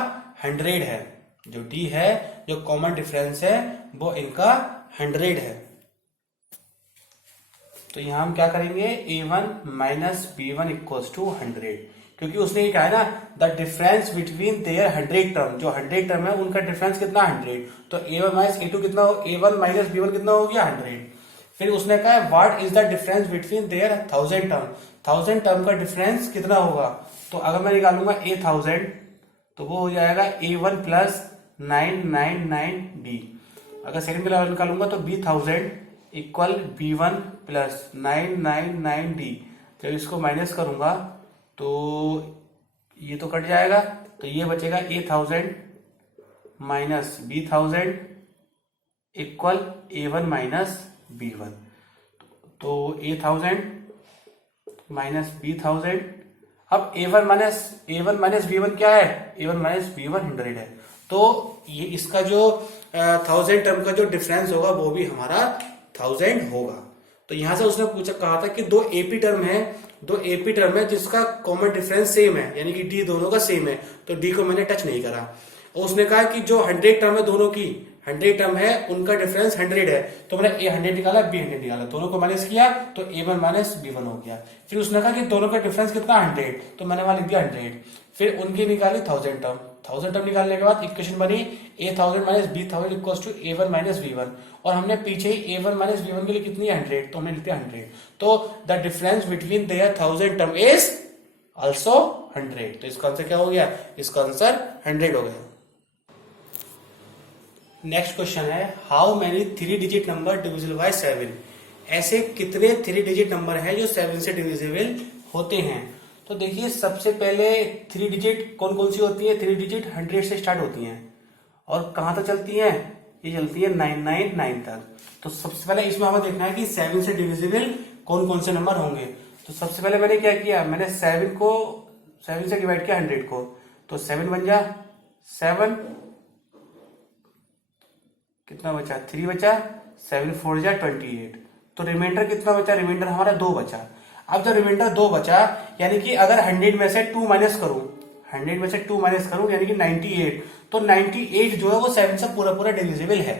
100 है। जो D है, जो कॉमन डिफरेंस है वो इनका 100 है। तो यहां हम क्या करेंगे, A1 minus B1 equals to 100, क्योंकि उसने ये कहा है ना the difference between their 100 term, जो 100 टर्म है उनका डिफरेंस कितना 100। तो A1 माइनस A2 कितना हो, A1 माइनस B1 कितना हो गया 100। फिर उसने कहा what is the difference between there 1000 term, 1000 term का डिफरेंस कितना होगा। तो अगर मैं निकालूंगा A1000 तो वो हो जाएगा A1 प्लस 999D। अगर सेकंड का निकालूंगा तो B1000 equal B1 plus 999D। जब इसको माइनस करूंगा तो ये तो कट जाएगा, तो ये बचेगा A1000 minus B1000 equal A1 minus B1। तो A1000 माइनस B1000, अब A1 माइनस B1 क्या है, A1 माइनस B1 100 है। तो ये इसका जो 1000 टर्म का जो डिफरेंस होगा वो भी हमारा 1000 होगा। तो यहां से उसने पूछा, कहा था कि दो एपी टर्म है जिसका कॉमन डिफरेंस सेम है, यानी कि D दोनों का सेम है, तो D को मैंने टच नहीं करा। और उसने कहा कि जो 100 टर्म है, दोनों की 100 टर्म है, उनका डिफरेंस 100 है, तो मैंने A100 निकाला, B100 निकाला, दोनों को माइनस किया तो A1 माइनस B1 हो गया। फिर उसने कहा कि दोनों का डिफरेंस कितना 100, तो मैंने वहां लिख दिया 100। फिर उनकी निकाली 1000 टर्म, 1000 टर्म निकालने के बाद इक्वेशन बनी A1000 minus B1000 equals to A1 minus B1, और हमने पीछे ही A1 माइनस B1 के लिए कितनी 100, तो हमने लिख दिया 100। तो the difference between there 1000 term is also 100। तो इसका आंसर क्या हो गया, इसका आंसर 100 हो गया। नेक्स्ट क्वेश्चन है how many 3 digit number divisible by 7। ऐसे कितने 3 डिजिट नंबर हैं जो 7 से डिविजिबल होते हैं। तो देखिए सबसे पहले 3 डिजिट कौन कौन सी होती है, 3 डिजिट 100 से स्टार्ट होती हैं, और कहां तक चलती हैं, ये चलती है 999 तक। तो सबसे पहले इसमें हमें देखना है कि 7 से डिविजिबल कौन कौन से नंबर होंगे। तो सबसे पहले मैंने क्या किया, मैंने 7 से डिवाइड किया 100 को, तो 7 बन जा 7, कितना बचा 3 बचा, 7 4 जा 28। तो रिमाइंडर कितना बचा, रिमाइंडर हमारा 2 बचा। अब जब रिमाइंडर 2 बचा, यानी कि अगर 100 में से 2 माइनस करूं, 100 में से 2 माइनस करूं यानी कि 98, तो 98 जो है वो 7 से पूरा पूरा डिविजिबल है।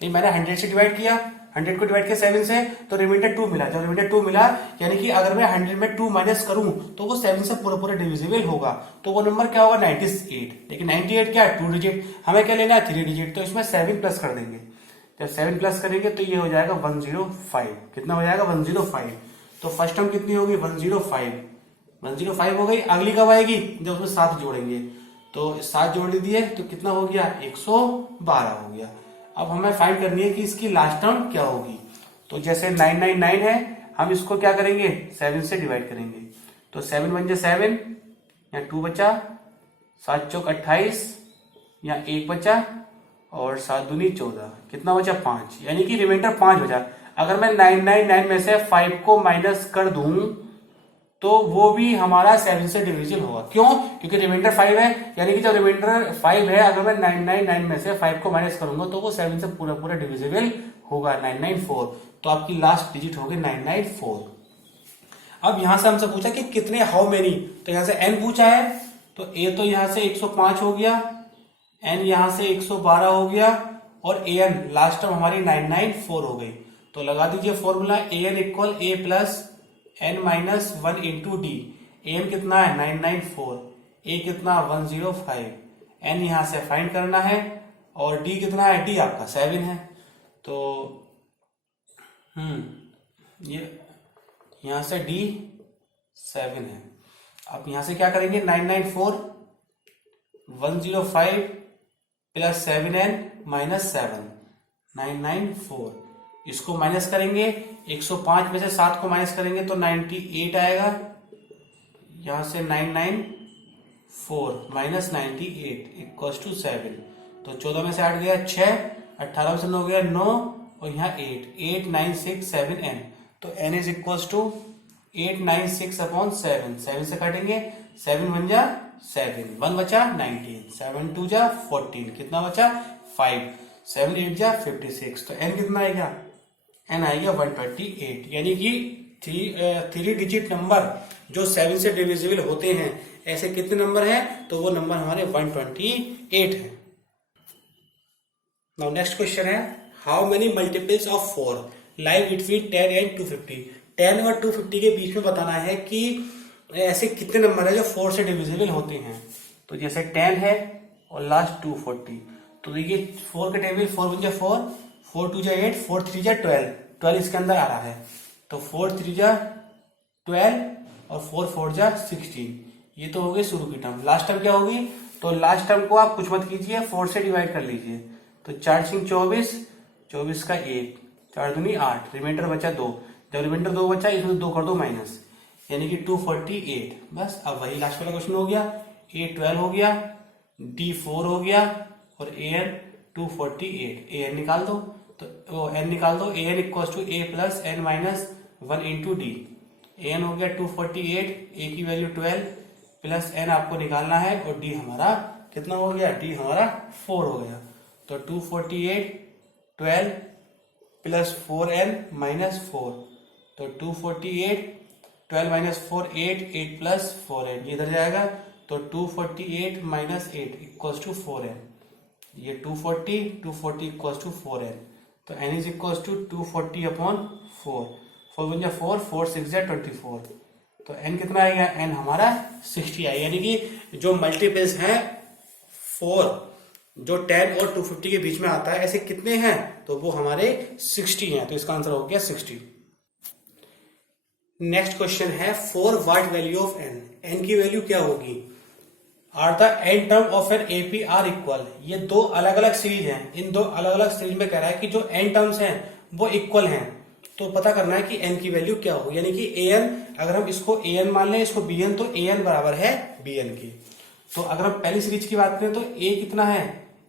नहीं, मैंने 100 से डिवाइड किया, 100 को डिवाइड किया 7 से, तो रिमाइंडर 2 मिला। जब रिमाइंडर 2 मिला यानी कि अगर मैं 100 में 2 माइनस करूं तो वो 7 से पूरा पूरा डिविजिबल होगा, तो वो नंबर क्या होगा 98। लेकिन 98 क्या है 2 डिजिट, हमें क्या लेना है 3 डिजिट, तो इसमें 7 प्लस कर देंगे। जब 7 प्लस करेंगे तो ये हो जाएगा 105। कितना हो जाएगा 105। तो फर्स्ट टर्म कितनी होगी 105 हो गई। अगली कब आएगी, जब उसमें 7 जोड़ेंगे, तो 7 जोड़ दिए तो कितना हो गया 112 हो गया। अब हमें फाइंड करनी है कि इसकी लास्ट टर्म क्या होगी। तो जैसे 999 है, हम इसको क्या करेंगे 7 से डिवाइड करेंगे, तो 7 बन जाए 7, या 2 बचा, 7 चौक 28, या 1 बचा, और 7 दूनी 14, कितना बचा 5, यानी कि रिमाइंडर 5 बचा। अगर मैं 999 में से 5 को माइनस कर दूं तो वो भी हमारा 7 से डिविजिबल होगा। क्यों? क्योंकि रिमाइंडर 5 है, यानी कि जब रिमाइंडर 5 है, अगर मैं 999 में से 5 को माइनस करूंगा तो वो 7 से पूरा पूरा डिविजिबल होगा, 994। तो आपकी लास्ट डिजिट होगी 994। अब यहां से हमसे पूछा कि कितने, हाउ मेनी, तो यहां से n पूछा है, तो a तो यहां से 105 हो गया, n यहां से 112 हो गया, और an लास्ट टर्म हमारी 994 हो गई। तो लगा दीजिए formula, an equal a plus n minus 1 into D. an कितना है 994, a कितना 105, n यहां से फाइंड करना है, और d कितना है, d आपका 7 है। तो ये यहां से d 7 है। अब यहां से क्या करेंगे, 994 105 प्लस 7n माइनस 7, 994, इसको माइनस करेंगे, 105 में से 7 को माइनस करेंगे तो 98 आएगा। यहां से 994 माइनस 98 इक्वल टू 7। तो 14 में से 8 गया 6, 18 में से 9 गया 9, और यहाँ 8,967n। तो n is equal to 896 upon 7, 7 से काटेंगे, 7 1 जा 7, 1 बचा 19, 7 2 जा 14, कितना बचा 5, 7 8 जा 56। तो n कितना आएगा, n आएगा 128। यानी कि 3 डिजिट नंबर जो 7 से डिविजिबल होते हैं, ऐसे कितने नंबर हैं, तो वो नंबर हमारे 128 है। नाउ नेक्स्ट क्वेश्चन है, how many multiples of 4 lie between 10 and 250। 10 और 250 के बीच में बताना है कि ऐसे कितने नंबर है जो 4 से डिविजिबल होते हैं। तो जैसे 10 है और लास्ट 240, तो ये 4 के टेबल, 4 1 जा 4, 4 2 जा 8, 4 3 जा 12, 12 इसके अंदर आ रहा है, तो 4 3 जा 12 और 4 4 जा 16। ये तो हो गई शुरू की टर्म। लास्ट टर्म क्या होगी, तो लास्ट टर्म को आप कुछ मत कीजिए, 4 से डिवाइड कर लीजिए। तो 4 6 24, 24 का 1, 4 दूनी 8, रिमाइंडर बचा 2। जब रिमाइंडर 2 बचा, इसमें 2 कर दो माइनस, यानी कि 248। बस अब वही लास्ट वाला क्वेश्चन हो गया, a 12 हो गया, d 4 हो गया, और an 248। an निकाल दो, तो n निकाल दो, an equal to a plus n minus 1 into D. an हो गया 248, a की वैल्यू 12 प्लस n आपको निकालना है, और d हमारा कितना हो गया, d हमारा 4 हो गया। तो 248 12 प्लस 4n माइनस 4, तो 248 12 माइनस 4 8, 8 प्लस 4n, ये इधर जाएगा, तो 248 माइनस 8 इक्वल टू 4n। ये 240 इक्वल टू 4n। तो n is equal to 240 upon 4, 4 1 जा 4, 4 6 जा 24। तो n कितना आएगा, n हमारा 60 आएगा। यानी कि जो मल्टीपल्स हैं 4 जो 10 और 250 के बीच में आता है, ऐसे कितने हैं, तो वो हमारे 60 हैं। तो इसका आंसर हो गया 60। नेक्स्ट क्वेश्चन है, for what value of n, n की वैल्यू क्या होगी, are the n term of an AP are equal. ये दो अलग अलग सीरीज हैं, इन दो अलग अलग सीरीज में कह रहा है कि जो n टर्म्स हैं वो इक्वल हैं। तो पता करना है कि n की वैल्यू क्या होगी, यानी कि an, अगर हम इसको an मान लें, इसको bn, तो an बराबर है bn की। तो अगर हम पहली सीरीज की बात करें तो a कितना है,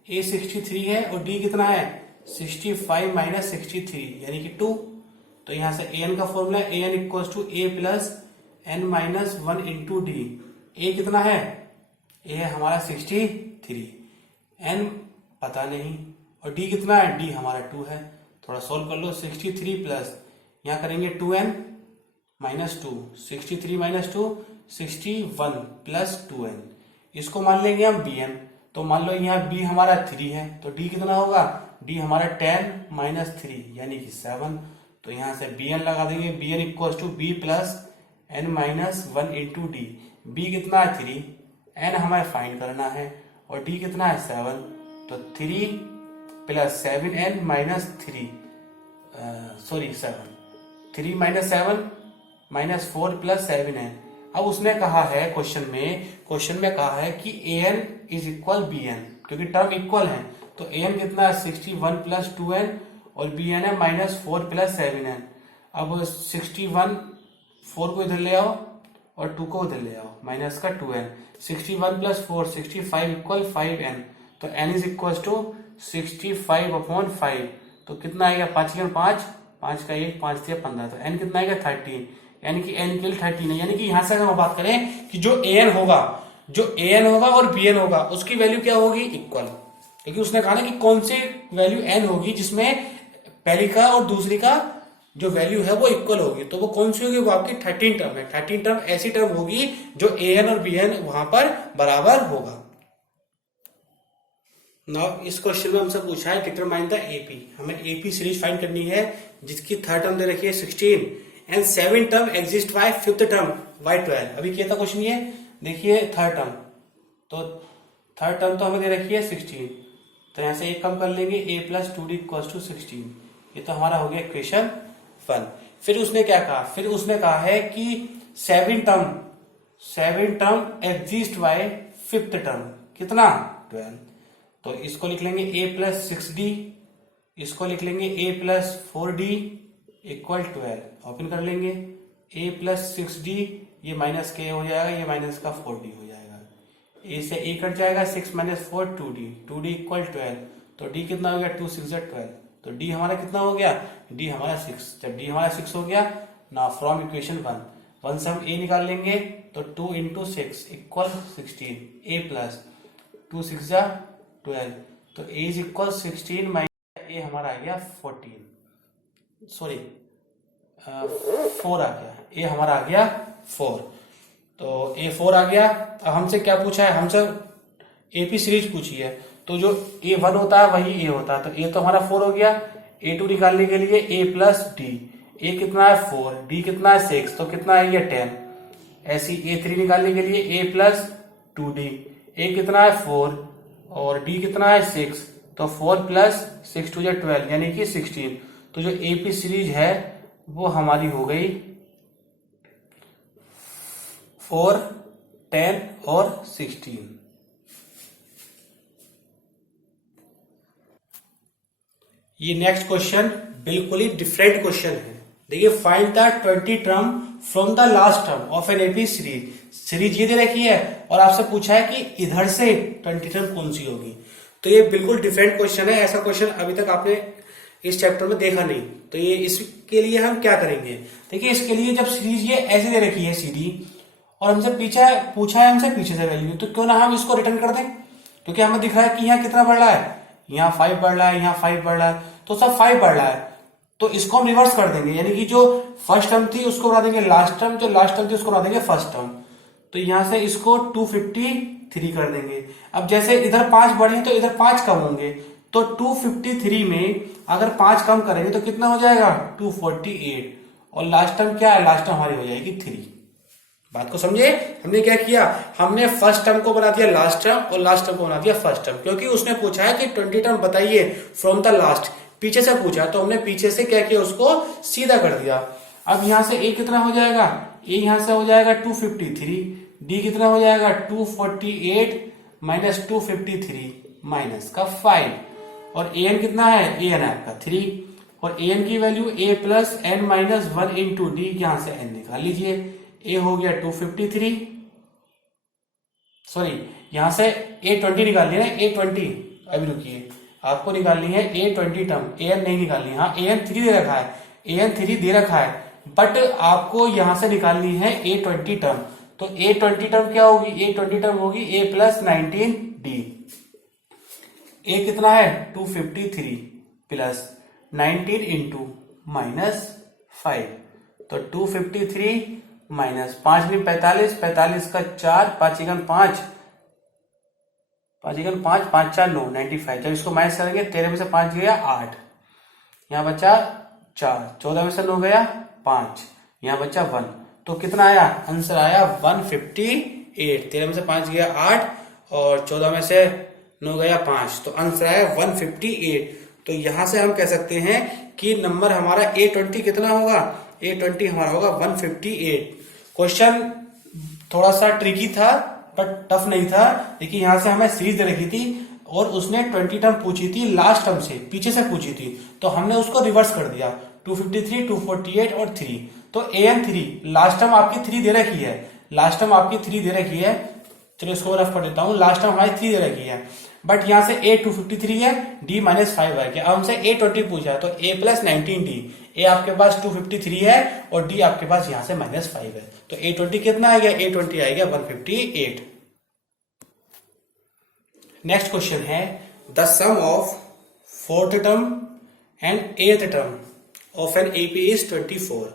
a 63 है, और d कितना है 65 माइनस 63, यानी कि 2। तो यहां से an का फॉर्मूला है an equal to a plus n minus 1 into D. a कितना है, a है हमारा 63, n पता नहीं, और d कितना है, d हमारा 2 है। थोड़ा सोल्व कर लो, 63 प्लस यहाँ करेंगे 2n minus 2, 63 minus 2 61 plus 2n, इसको मान लेंगे हम bn। तो मान लो यहाँ b हमारा 3 है, तो d कितना होगा, d हमारा 10 माइनस 3 यानी कि 7। तो यहाँ से bn लगा देंगे, bn equal to b plus n minus 1 into D. b कितना है 3, n हमें फाइंड करना है, और d कितना है 7। तो 3 plus 7n minus 3, sorry 7, 3 minus 7 minus 4 plus 7n। अब उसने कहा है क्वेश्चन में कहा है कि an इज इक्वल bn, क्योंकि टर्म इक्वल है। तो an कितना है 61 प्लस 2n, और bn है माइनस 4 प्लस 7n। अब 61 4 को इधर ले आओ और 2 को उधर ले आओ, माइनस का 2n, 61 प्लस 4 65 इक्वल 5n। तो n इज इक्वल टू 65/5, तो कितना आएगा 5 1 5, 5 का 1, 5 3 15, तो n कितना आएगा 13, यानी कि n के लिए 13 है। यानी कि यहां से अगर हम बात करें कि जो an होगा, जो an होगा और bn होगा उसकी वैल्यू क्या होगी, इक्वल, क्योंकि उसने कहा ना कि कौन सी वैल्यू n होगी जिसमें पहली का और दूसरी का जो वैल्यू है वो इक्वल होगी, तो वो कौन सी होगी, वो आपकी 13 टर्म है। 13 टर्म ऐसी टर्म होगी जो an और bn वहां पर बराबर होगा। नाउ इस क्वेश्चन में हमसे पूछा है डिटरमाइन द एपी, हमें एपी सीरीज फाइंड करनी है जिसकी थर्ड टर्म दे रखी है 16 and 7 term exist by fifth term by 12। अभी क्या था क्वेश्चन, ये देखिए थर्ड टर्म, तो थर्ड टर्म तो हमें दे रखी है 16, तो यहां से एक कम कर लेंगे a plus 2d equal to 16, ये तो हमारा हो गया इक्वेशन 1। फिर उसने क्या कहा, फिर उसने कहा है कि 7 term exist by fifth term, कितना 12, तो इसको लिख लेंगे a प्लस 6d, इसको लिख लेंगे a plus 4d equal 12, open कर लेंगे a प्लस 6d, ये माइनस k हो जाएगा, ये माइनस का 4d हो जाएगा, a से a कट जाएगा, 6 माइनस 4 2d इक्वल 12, तो d कितना हो गया 2 6 12, तो d हमारा कितना हो गया, d हमारा 6, जब d हमारा 6 हो गया ना फ्रॉम इक्वेशन 1 से हम a निकाल लेंगे, तो 2 इंटू 6 इक्वल 16, a प्लस 2 6 12, तो a is equal 16 minus a हमारा आ गया 14, सॉरी 4 आ गया, a हमारा आ गया 4, तो a 4 आ गया। अब हमसे क्या पूछा है, हमसे एपी सीरीज पूछी है, तो जो a1 होता है वही a होता है, तो a तो हमारा 4 हो गया, a2 निकालने के लिए a प्लस d, a कितना है 4, d कितना है 6, तो कितना है ये 10, ऐसी a3 निकालने के लिए a प्लस 2d, a कितना है 4 और d कितना है 6, तो 4 प्लस 6 2 12 यानी कि 16, तो जो एपी सीरीज है वो हमारी हो गई 4 10 और 16। ये नेक्स्ट क्वेश्चन बिल्कुल ही डिफरेंट क्वेश्चन है। देखिए, find the 20 term from the last term of an AP series ये दे रखी है और आपसे पूछा है कि इधर से 20 टर्म कौन सी होगी। तो ये बिल्कुल डिफरेंट क्वेश्चन है, ऐसा क्वेश्चन अभी तक आपने इस चैप्टर में देखा नहीं। तो ये इसके लिए हम क्या करेंगे, देखिए इसके लिए जब सीरीज ये ऐसे दे रखी है सीधी और हमसे पीछे पूछा है हमसे पीछे से वैल्यू, तो क्यों ना हम इसको रिटर्न कर दें, क्योंकि हमें दिख रहा है कि यहाँ कितना बढ़ रहा है, यहाँ 5 बढ़ रहा है, यहाँ 5 बढ़ रहा है, तो सब 5 बढ़ रहा है, तो इसको हम रिवर्स कर देंगे, यानी कि जो फर्स्ट टर्म थी उसको बना देंगे लास्ट टर्म, जो लास्ट टर्म थी उसको बना देंगे फर्स्ट टर्म। तो यहां से इसको 253 कर देंगे। अब जैसे इधर 5 बढ़े तो इधर 5 कम होंगे, तो 253 में अगर 5 कम करेंगे तो कितना हो जाएगा 248, और लास्ट टर्म क्या है, लास्ट टर्म हमारी हो जाएगी 3। बात को समझे, हमने क्या किया, हमने फर्स्ट टर्म को बना दिया लास्ट टर्म और लास्ट टर्म को बना दिया फर्स्ट टर्म, क्योंकि उसने पूछा है कि 20 टर्म बताइए फ्रॉम द लास्ट, पीछे से पूछा, तो हमने पीछे से क्या किया, उसको सीधा कर दिया। अब यहां से a कितना हो जाएगा, a यहां से हो जाएगा 253, d कितना हो जाएगा 248 माइनस 253 माइनस का 5, और an कितना है, an आपका 3, और an की value a plus n minus 1 into D, यहां से n निकाल लीजिए, a हो गया 253, सॉरी यहां से a20 निकाल लिया ना, a20, अभी रुकिए आपको निकालनी है a20 टर्म, an नहीं निकालनी, हाँ an 3 दे रखा है, an 3 दे रखा है, बट आपको यहां से निकालनी है a20 टर्म। तो a20 टर्म क्या होगी, a20 टर्म होगी a प्लस 19d, a कितना है 253 प्लस 19 इंटू माइनस 5, तो 253 माइनस 5 में 45, 45 का 4, 5 एकम 5, 5 एकम 5, 5 4 9, 95। जब इसको माइनस करेंगे 13 में से 5 गया 8, यहाँ बचा 4, 14 में से 9 गया 5, यहाँ बचा 1, तो कितना आया, आंसर आया 158। 13 में से 5 गया 8 और 14 में से 9 गया 5, तो आंसर आया 158। तो यहां से हम कह सकते हैं कि नंबर हमारा a20 कितना होगा, a20 हमारा होगा 158। क्वेश्चन थोड़ा सा ट्रिकी था बट टफ नहीं था। देखिए यहां से हमें सीरीज दे रखी थी और उसने 20 टर्म पूछी थी लास्ट टर्म से, पीछे से पूछी थी, तो हमने उसको रिवर्स कर दिया, 253 248 और 3, तो an 3, लास्ट टर्म आपकी 3 दे रखी है, लास्ट टर्म आपकी 3 दे रखी है, चलो इसको रफ कर देता हूं, लास्ट टर्म हमारी 3 दे रखी है, बट यहां से ए 253 है, डी -5 आ गया। अब हमसे ए 20 पूछा, तो ए प्लस 19d, ए आपके पास 253 है और डी आपके पास यहां से -5 है, तो ए 20 कितना आ गया, ए 20 आ गया 158। नेक्स्ट क्वेश्चन है the sum of fourth term and eighth term of an AP is 24।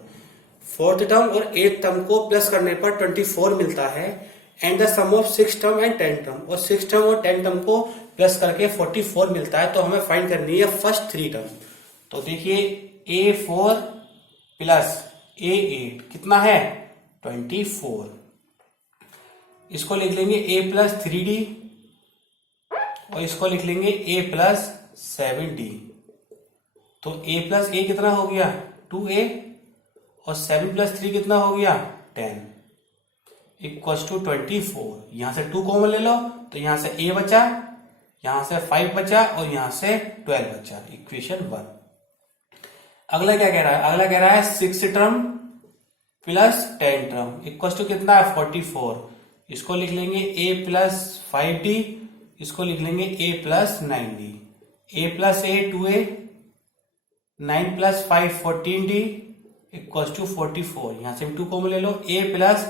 Fourth term और एथ टर्म को प्लस करने पर 24 मिलता है, and the sum of six term and 10 term, और सिक्स टर्म और 10 टर्म को प्लस करके 44 मिलता है। तो हमें फाइंड करनी है फर्स्ट थ्री टर्म। तो देखिए A4 प्लस A8 कितना है 24, इसको लिख लेंगे A प्लस 3D और इसको लिख लेंगे A प्लस 7D। तो A प्लस A कितना हो गया 2A और 7 प्लस 3 कितना हो गया 10 इक्वल्स टू 24। यहां से 2 कॉमन ले लो, तो यहां से A बचा, यहां से 5 बचा और यहां से 12 बचा, इक्वेशन 1। अगला क्या कह रहा है, अगला कह रहा है 6 term plus 10 term equals to कितना है 44। इसको लिख लेंगे A प्लस 5D, इसको लिख लेंगे A plus 9D। A plus A 2A, 9 plus 5 14D equals to 44। यहां से 2 कॉमन ले लो, A plus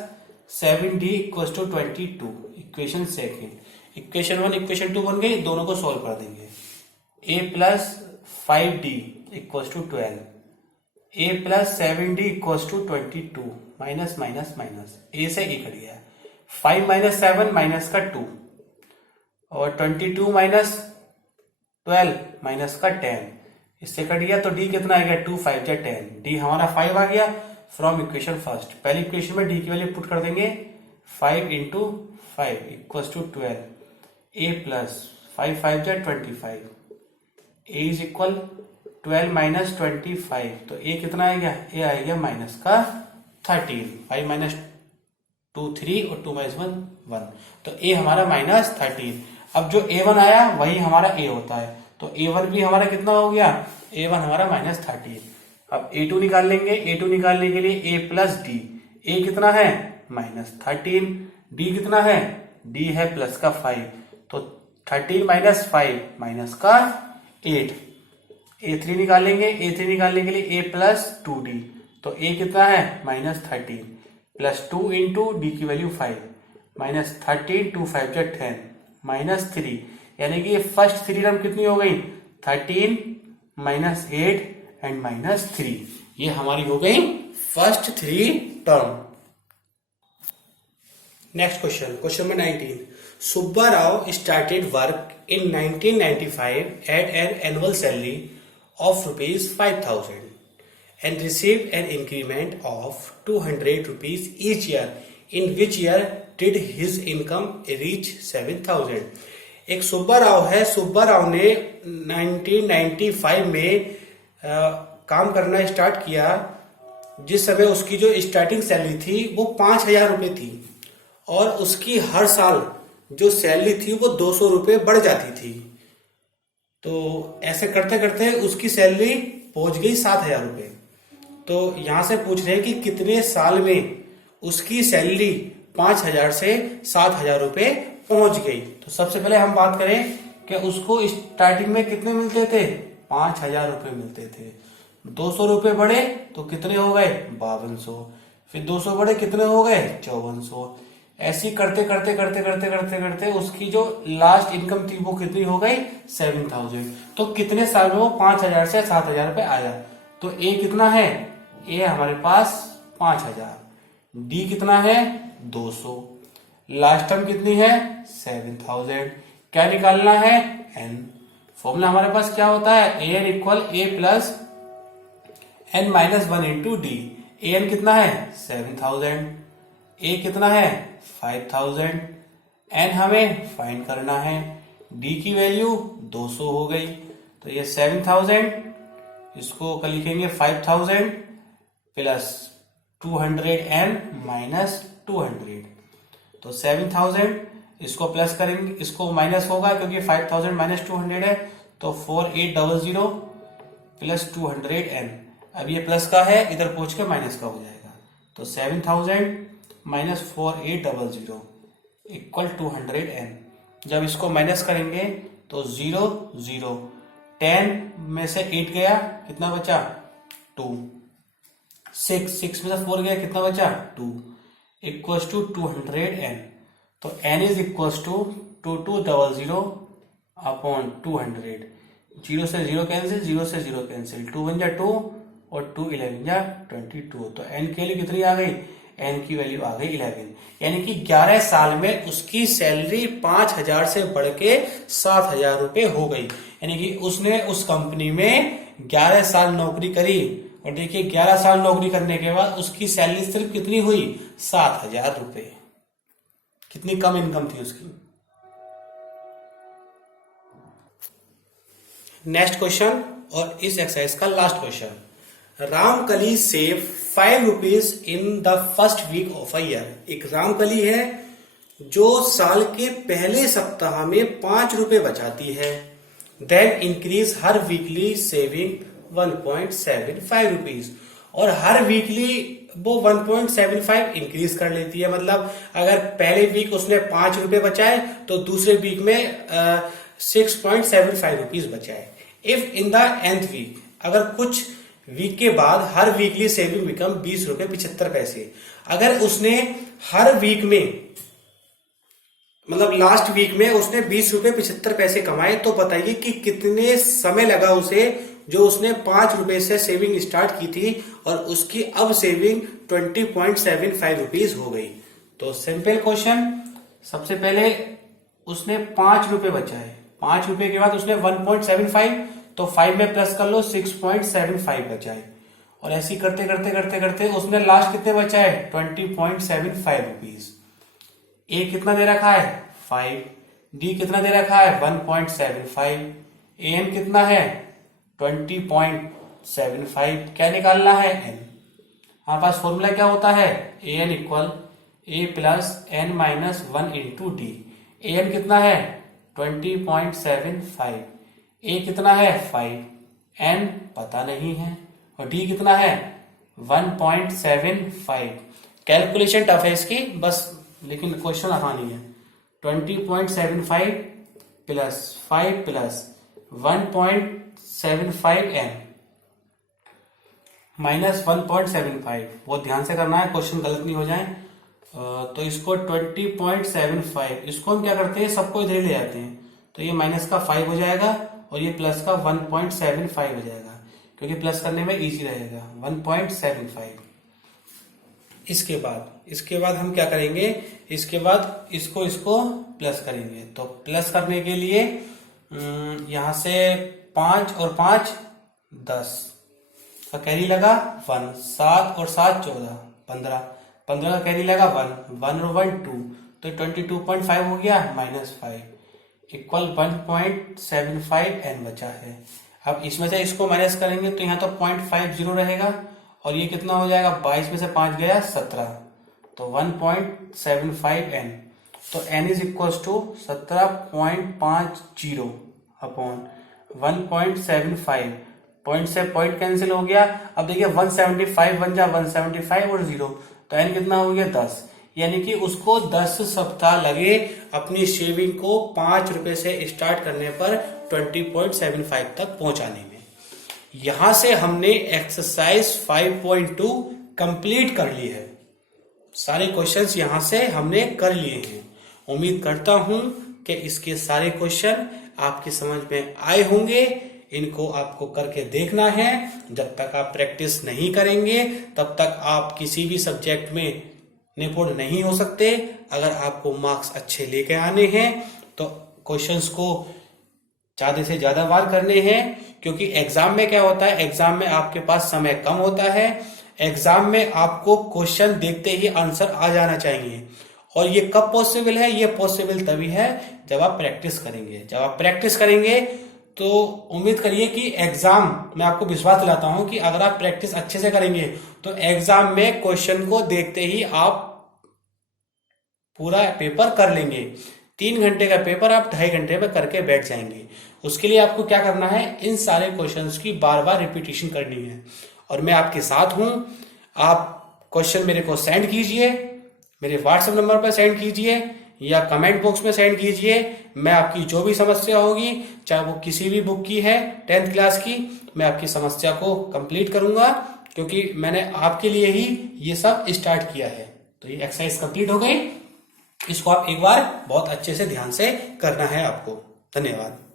7D equals to 22, equation second. Equation 1 equation 2 बन गई, दोनों को सोल्व कर देंगे। A plus 5D equals to 12, A plus 7D equals to 22, minus minus minus, A से A कट गया, 5 माइनस 7 माइनस का 2 और 22 माइनस 12 माइनस का 10, इससे कट गया। तो D कितना आ गया 2 5 जा 10, D हमारा 5 आ गया फ्रॉम इक्वेशन फर्स्ट। पहली इक्वेशन में D की वैल्यू पुट कर देंगे, 5 into 5 equals to 12, A plus 5 5 जा 25, A इज इक्वल 12 माइनस 25, तो A कितना आएगा, A आएगा माइनस का 13, 5 माइनस 2 3 और 2 माइनस 1 1, तो A हमारा माइनस 13। अब जो A1 आया वही हमारा A होता है, तो A1 भी हमारा कितना हो गया, A1 हमारा माइनस 13। अब A2 निकाल लेंगे, A2 निकालने के लिए A प्लस D, A कितना है माइनस 13, D कितना है, D है प्लस का 5, तो 13 माइनस 5 माइनस का 8। A3 निकालेंगे, A3 निकालने के लिए A प्लस 2D, तो A कितना है माइनस 13 प्लस 2 इंटू D की वैल्यू 5, माइनस 13 2 5 जा 10 माइनस 3, यानी कि ये फर्स्ट थ्री टर्म कितनी हो गई 13 माइनस 8 एंड माइनस 3, ये हमारी हो गई first three term. Next question, question number 19। Subba Rao started work in 1995 at an annual salary of rupees 5,000 and received an increment of 200 rupees each year. In which year did his income reach 7,000? एक सुब्बा राव है, सुब्बा राव ने 1995 में काम करना start किया, जिस समय उसकी जो स्टार्टिंग सैलरी थी वो 5,000 रुपये थी, और उसकी हर साल जो सैलरी थी वो 200 रुपये बढ़ जाती थी। तो ऐसे करते करते उसकी सैलरी पहुंच गई 7,000 रुपये। तो यहां से पूछ रहे हैं कि कितने साल में उसकी सैलरी 5,000 से 7,000 रुपये पहुंच गई। तो सबसे पहले हम बात करें कि उसको स्टार्टिंग में कितने मिलते थे, 5,000 रुपये मिलते थे। 200 रुपये बढ़े तो कितने हो गए 5200, फिर 200 बढ़े कितने हो गए 5400। ऐसी करते करते करते करते करते करते उसकी जो लास्ट इनकम थी वो कितनी हो गई 7,000। तो कितने साल में वो 5,000 से 7,000 रुपये आया। तो ए कितना है, ए हमारे पास 5,000, डी कितना है 200, लास्ट टर्म कितनी है 7,000। क्या निकालना है एन। फॉर्मूला हमारे पास क्या होता है, A N equal A plus N minus 1 into D. A N कितना है 7,000, ए कितना है 5,000, एन हमें फाइंड करना है, डी की वैल्यू 200 हो गई। तो ये 7,000, इसको कल लिखेंगे 5,000 प्लस 200 एन माइनस 200। तो 7,000 इसको प्लस करेंगे, इसको माइनस होगा क्योंकि 5,000 माइनस 200 है, तो 4800 प्लस 200 एन। अब ये प्लस का है, इधर पहुंच के माइनस का हो जाएगा। तो 7,000 माइनस 4800 इक्वल 200 एन। जब इसको माइनस करेंगे तो 0 0, 10 में से 8 गया, कितना बचा 2, 6 में से 4 गया, कितना बचा 2, इक्वल्स टू 200n। तो n is equals to 2200 upon 200। 0 से 0 कैंसिल, 0 से 0 कैंसिल, 2 बन जा 2 और 2 11 जा 22। तो n की वैल्यू कितनी आ गई, n की वैल्यू आ गई 11। यानी कि 11 साल में उसकी सैलरी 5000 से बढ़ के 7000 रुपए हो गई। यानी कि उसने उस कंपनी में 11 साल नौकरी करी और देखिए 11 साल नौकरी करने के बाद उसकी सैलरी सिर्फ कितनी हुई, 7000 रुपए। कितनी कम इनकम थी उसकी। नेक्स्ट क्वेश्चन और इस एक्सरसाइज का last question. Ramkali save 5 rupees in the first week of a year. एक रामकली है जो साल के पहले सप्ताह में 5 रुपए बचाती है। देन इंक्रीज हर वीकली सेविंग 1.75 रुपीज। और हर वीकली वो 1.75 इंक्रीज कर लेती है। मतलब अगर पहले वीक उसने 5 रुपए बचाए तो दूसरे वीक में 6.75 रुपीज बचाए। If in the nth week, अगर कुछ वीक के बाद हर वीकली सेविंग बिकम 20 रुपए 75 पैसे। अगर उसने हर वीक में मतलब लास्ट वीक में उसने 20 रुपए 75 पैसे कमाए, तो बताइए कि कितने समय लगा उसे, जो उसने 5 रुपए से सेविंग स्टार्ट की थी और उसकी अब सेविंग 20.75 रुपीज हो गई। तो सिंपल क्वेश्चन, सबसे पहले उसने 5 रुपए बचाए, 5 रुपए के बाद उसने 1.75, तो 5 में प्लस कर लो 6.75 बचाए। और ऐसे करते करते करते करते उसने लास्ट कितने बचाए, 20.75 रुपीज। ए कितना दे रखा है 5, डी कितना दे रखा है 1.75, एन कितना है 20.75। क्या निकालना है एन। हमारे पास फॉर्मूला क्या होता है, A N equal A plus N minus 1 into D. A N कितना है 20.75, ए कितना है 5, एन पता नहीं है, और डी कितना है 1.75। कैलकुलेशन टफ है इसकी बस, लेकिन क्वेश्चन आसानी है। 20.75 प्लस 5 प्लस 1.75 एन माइनस 1.75, वो ध्यान से करना है, क्वेश्चन गलत नहीं हो जाए। तो इसको 20.75, इसको हम क्या करते हैं, सबको इधर ले जाते हैं, तो ये माइनस का 5 हो जाएगा और ये प्लस का 1.75 हो जाएगा, क्योंकि प्लस करने में इजी रहेगा 1.75। इसके बाद हम क्या करेंगे, इसके बाद इसको प्लस करेंगे। तो प्लस करने के लिए यहां से 5 और 5 10 का कैरी लगा 1, 7 और 7 14, 15 का कैरी लगा 1 और 1 2, तो 22.5 हो गया माइनस 5 इक्वल 1.75 एन बचा है। अब इसमें से इसको माइनस करेंगे तो यहाँ तो 0.50 रहेगा और ये कितना हो जाएगा, 22 में से 5 गया 17, तो 1.75 एन। तो n is equal to 17.50 upon 1.75। Point से पॉइंट कैंसिल हो गया। अब देखिए 175 बन जा 175 और 0, तो एन कितना हो गया 10। यानी कि उसको 10 सप्ताह लगे अपनी शेविंग को 5 रुपए से स्टार्ट करने पर 20.75 तक पहुंचाने में। यहां से हमने एक्सरसाइज 5.2 कंप्लीट कर ली है। सारे क्वेश्चंस यहां से हमने कर लिए हैं। उम्मीद करता हूं कि इसके सारे क्वेश्चन आपकी समझ में आए होंगे। इनको आपको करके देखना है। जब तक आप प्रैक्टिस नहीं करेंगे तब तक आप किसी भी सब्जेक्ट में निपुण नहीं हो सकते। अगर आपको मार्क्स अच्छे लेके आने हैं तो क्वेश्चंस को ज्यादा से ज्यादा बार करने हैं, क्योंकि एग्जाम में क्या होता है, एग्जाम में आपके पास समय कम होता है। एग्जाम में आपको क्वेश्चन देखते ही आंसर आ जाना चाहिए। और ये कब पॉसिबल है, ये पॉसिबल तभी है जब आप प्रैक्टिस करेंगे। जब आप प्रैक्टिस करेंगे तो उम्मीद करिए कि एग्जाम में, आपको विश्वास दिलाता हूं कि अगर आप प्रैक्टिस अच्छे से करेंगे तो एग्जाम में क्वेश्चन को देखते ही आप पूरा पेपर कर लेंगे। 3 घंटे का पेपर आप 2.5 घंटे में करके बैठ जाएंगे। उसके लिए आपको क्या करना है, इन सारे क्वेश्चंस की बार बार रिपीटेशन करनी है। और मैं आपके साथ हूं। आप क्वेश्चन मेरे को सेंड कीजिए, मेरे व्हाट्सएप नंबर पर सेंड कीजिए, या कमेंट बॉक्स में सेंड कीजिए। मैं आपकी जो भी समस्या होगी, चाहे वो किसी भी बुक की है 10th क्लास की, मैं आपकी समस्या को कंप्लीट करूंगा, क्योंकि मैंने आपके लिए ही ये सब स्टार्ट किया है। तो ये एक्सरसाइज कंप्लीट हो गई। इसको आप एक बार बहुत अच्छे से ध्यान से करना है आपको। धन्यवाद।